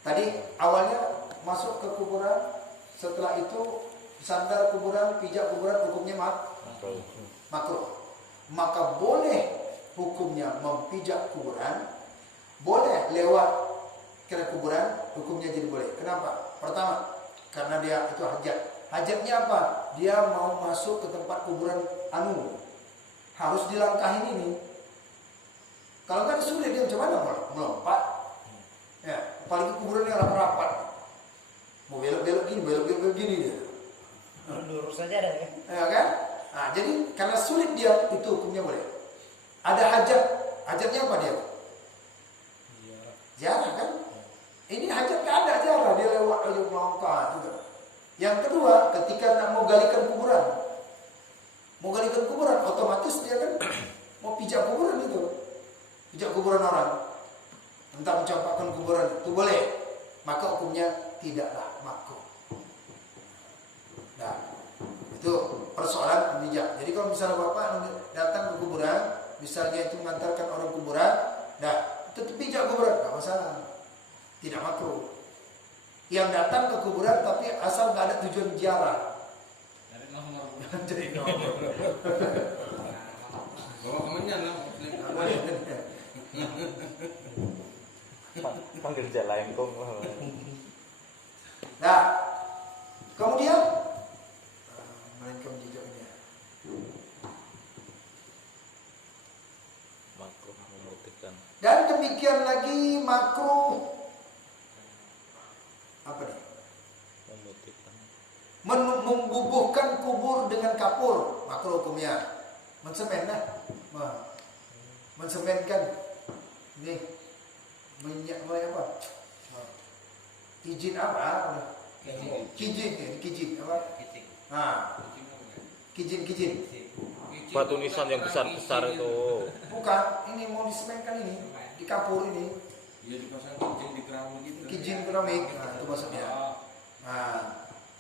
Tadi awalnya masuk ke kuburan, setelah itu sandar kuburan, pijak kuburan, hukumnya makruh. Maka boleh hukumnya mempijak kuburan, boleh lewat ke kuburan, hukumnya jadi boleh. Kenapa? Pertama, karena dia itu hajat. Hajatnya apa? Dia mau masuk ke tempat kuburan harus dilangkahin ini. Kalau nggak sulit dia macam mana melompat? Ya, apalagi kuburan yang rapat. Mau belok-belok gini dia. Lurus saja ada ya. Ya kan? Nah, jadi karena sulit dia, itu hukumnya boleh. Ada hajat. Hajatnya apa dia? Ziarah kan? Ini hajat nggak ada ziarah, dia lewat aja melangkah gitu. Yang kedua, ketika nak mau galikan kuburan, otomatis dia kan mau pijak kuburan itu, pijak kuburan orang, entah mencampakkan kuburan itu boleh, maka hukumnya tidaklah makruh. Nah, itu persoalan pijak. Jadi kalau misalnya bapak datang ke kuburan, misalnya itu mengantarkan orang kuburan, nah itu pijak kuburan, nggak masalah, tidak makruh. Yang datang ke kuburan tapi asal nggak ada tujuan ziarah. Jadi nomor. Bawa kemenyan lah. Panggil jalengkung. Nah, kemudian melainkan jejaknya. Makruh memutihkan. Dan demikian lagi makruh Membubuhkan kubur dengan kapur, makruh hukumnya. Mensemen lah. Mensemenkan ini minyak apa? Kijin apa? Kijin apa? Nah, kijin. Batu nisan yang besar-besar itu. Bukan, ini mau disemenkan ini, di kapur ini. Ya dipasang kijing di keramik gitu. Kijin keramik, nah, itu maksudnya. Nah,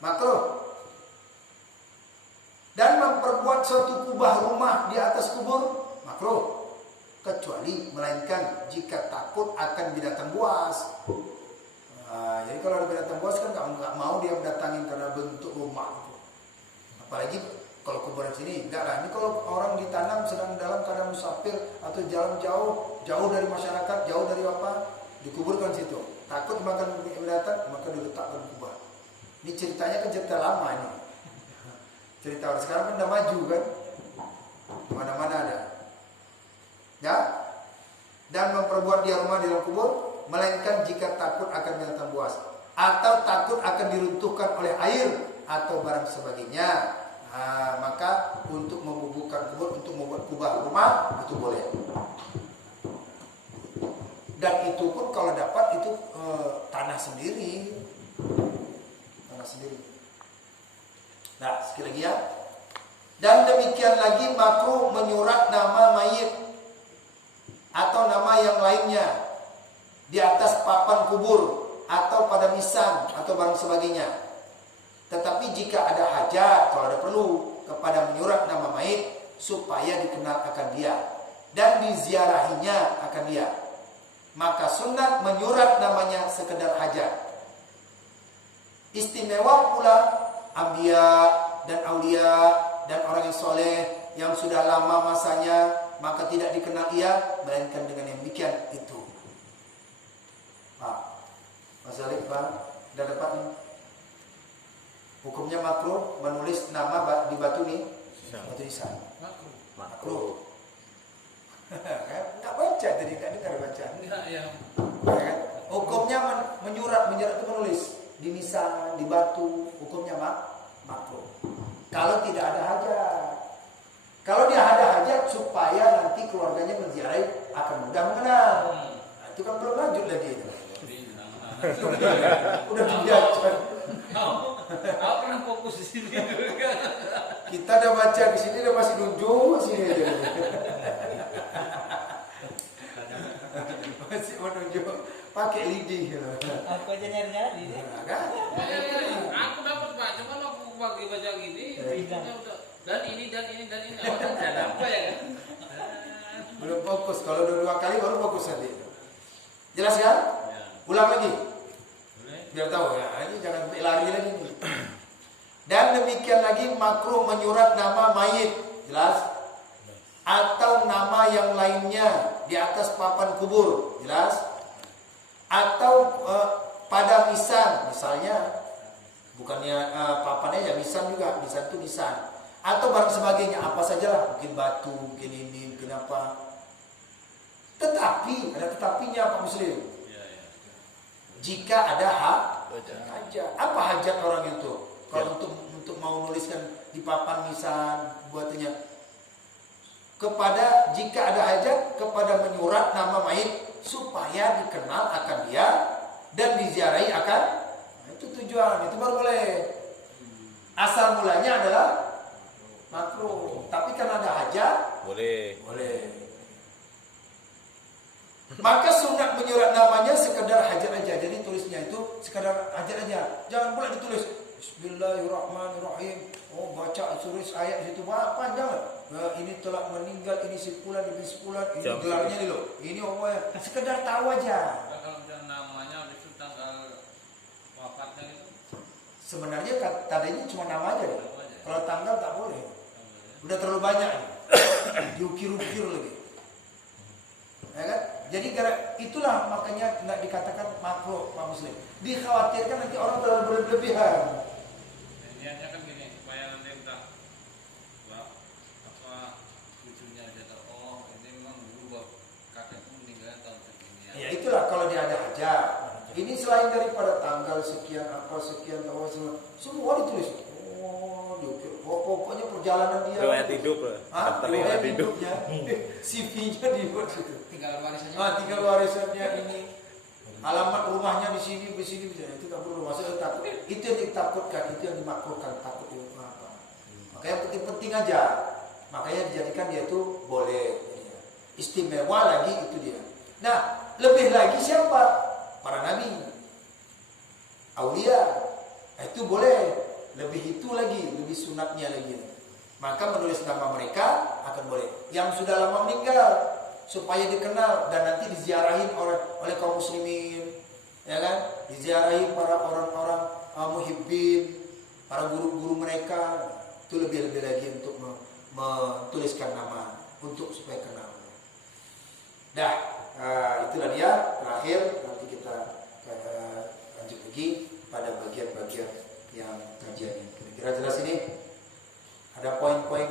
makruh. Dan memperbuat suatu kubah rumah di atas kubur, makruh. Kecuali melainkan jika takut akan binatang buas. Nah, jadi kalau ada binatang buas kan nggak mau dia mendatangin karena bentuk rumah itu. Apalagi kalau kuburan sini enggak lah. Ini kalau orang ditanam sedang dalam keadaan musafir atau jalan jauh dari masyarakat, jauh dari apa, dikuburkan situ. Takut makan binatang, maka diletakkan kubah. Ini ceritanya kan cerita lama ini. Cerita orang sekarang kan udah maju kan, mana-mana ada. Ya, dan memperbuat dia rumah di dalam kubur, melainkan jika takut akan binatang buas atau takut akan diruntuhkan oleh air atau barang sebagainya. Nah, maka untuk membubuhkan kubur, untuk membuat kubah rumah itu boleh. Dan itu pun kalau dapat itu tanah sendiri. Nah, sekali lagi ya. Dan demikian lagi makruh menyurat nama mayit atau nama yang lainnya di atas papan kubur atau pada nisan atau barang sebagainya. Tetapi jika ada hajat, kalau ada perlu kepada menyurat nama mayit supaya dikenal akan dia dan diziarahinya akan dia, maka sunat menyurat namanya sekedar hajat. Istimewa pula anbiya dan aulia dan orang yang soleh yang sudah lama masanya, maka tidak dikenal ia melainkan dengan yang demikian itu. Pak, Mas Alif, Pak, sudah dapat nih? Hukumnya makruh menulis nama di batu nih, batu nisan. Makruh. Enggak baca tadi, enggak dengar baca. Enggak ya. Kan? Hukumnya menyurat itu menulis di nisan, di batu, hukumnya makruh. Kalau tidak ada hajat. Kalau dia ada hajat supaya nanti keluarganya menziarahi akan mudah mengenal. Nah, itu kan belum lanjut lagi itu. Udah dibaca. Kau pernah fokus di sini juga. Kita udah baca di sini udah masih nunjuk sini aja. Masih menunjuk pakai lidi. Aku aja nyari-nyari deh. Kan? Aku dapat Pak, cuma aku bagi baca gini, Hilang. dan ini. Awalnya ada apa ya kan? Belum fokus. Kalau udah 2 kali baru fokus nanti. Jelas kan? Ya. Ulang lagi. Boleh. Biar tahu ya. Ini jangan sampai lari lagi. Dan demikian lagi makruh menyurat nama mayit. Jelas? Atau nama yang lainnya di atas papan kubur. Jelas? Atau pada nisan, misalnya bukannya papannya ya nisan juga, nisan itu nisan. Atau barang sebagainya, apa sajalah, mungkin batu, mungkin ini, mungkin apa. Tetapi ada tetapinya Pak Muslim. Ya. Jika ada hajat, apa hajat orang itu? Kalau untuk mau nuliskan di papan nisan buatnya, jika ada hajat kepada menyurat nama mayit supaya dikenal akan dia dan diziarahi akan, nah, itu tujuan, itu baru boleh. Asal mulanya adalah makruh, tapi karena ada hajat Boleh. Maka sunat menyurat namanya sekedar hajat aja. Jadi tulisnya itu sekedar hajat aja. Jangan pula ditulis Bismillahirrahmanirrahim. Oh, baca tulis ayat di situ panjang. Ini telah meninggal, ini sepulan, ini gelarnya nih loh. Ini omongnya sekedar tahu aja. Kalau namanya itu tanggal wafatnya itu Sebenarnya tadinya cuma nama aja deh. apa aja? Kalau tanggal tak boleh. Udah terlalu banyak. Diukir-ukir lagi. Ya kan? Jadi itulah makanya nggak dikatakan makruh Pak Muslim. Dikhawatirkan nanti orang terlalu berlebihan. Niatnya kan gini supaya nanti entah apa cucunya aja tahu, oh ini memang dulu kakekku meninggal tahun segini Ya itulah kalau dia ada hajat. Ini selain daripada tanggal sekian apa sekian tahu semua ditulis. Pokoknya perjalanan dia. Riwayat hidup. Ah, Daftar riwayat riwayat hidup. hidupnya, CV-nya dibuat situ. tinggal warisannya. Tinggal warisannya ini. Alamat rumahnya di sini, itu tak perlu masuk takut. Itu yang ditakutkan, itu yang dimakruhkan, takut itu apa. Makanya penting-penting aja. Makanya dijadikan dia itu boleh. Istimewa lagi itu dia. Nah, lebih lagi siapa? Para nabi, aulia. Itu boleh. Lebih itu lagi, lebih sunatnya lagi. Maka menulis nama mereka akan boleh. Yang sudah lama meninggal supaya dikenal dan nanti diziarahin oleh kaum muslimin, ya kan? Diziarahin para orang-orang muhibbin, para guru-guru mereka. Itu lebih-lebih lagi untuk menuliskan nama untuk supaya kenal. Dah, itulah dia terakhir. Nanti kita lanjut lagi pada bagian-bagian yang kajian ini. Kira-kira jelas ini? Ada poin-poin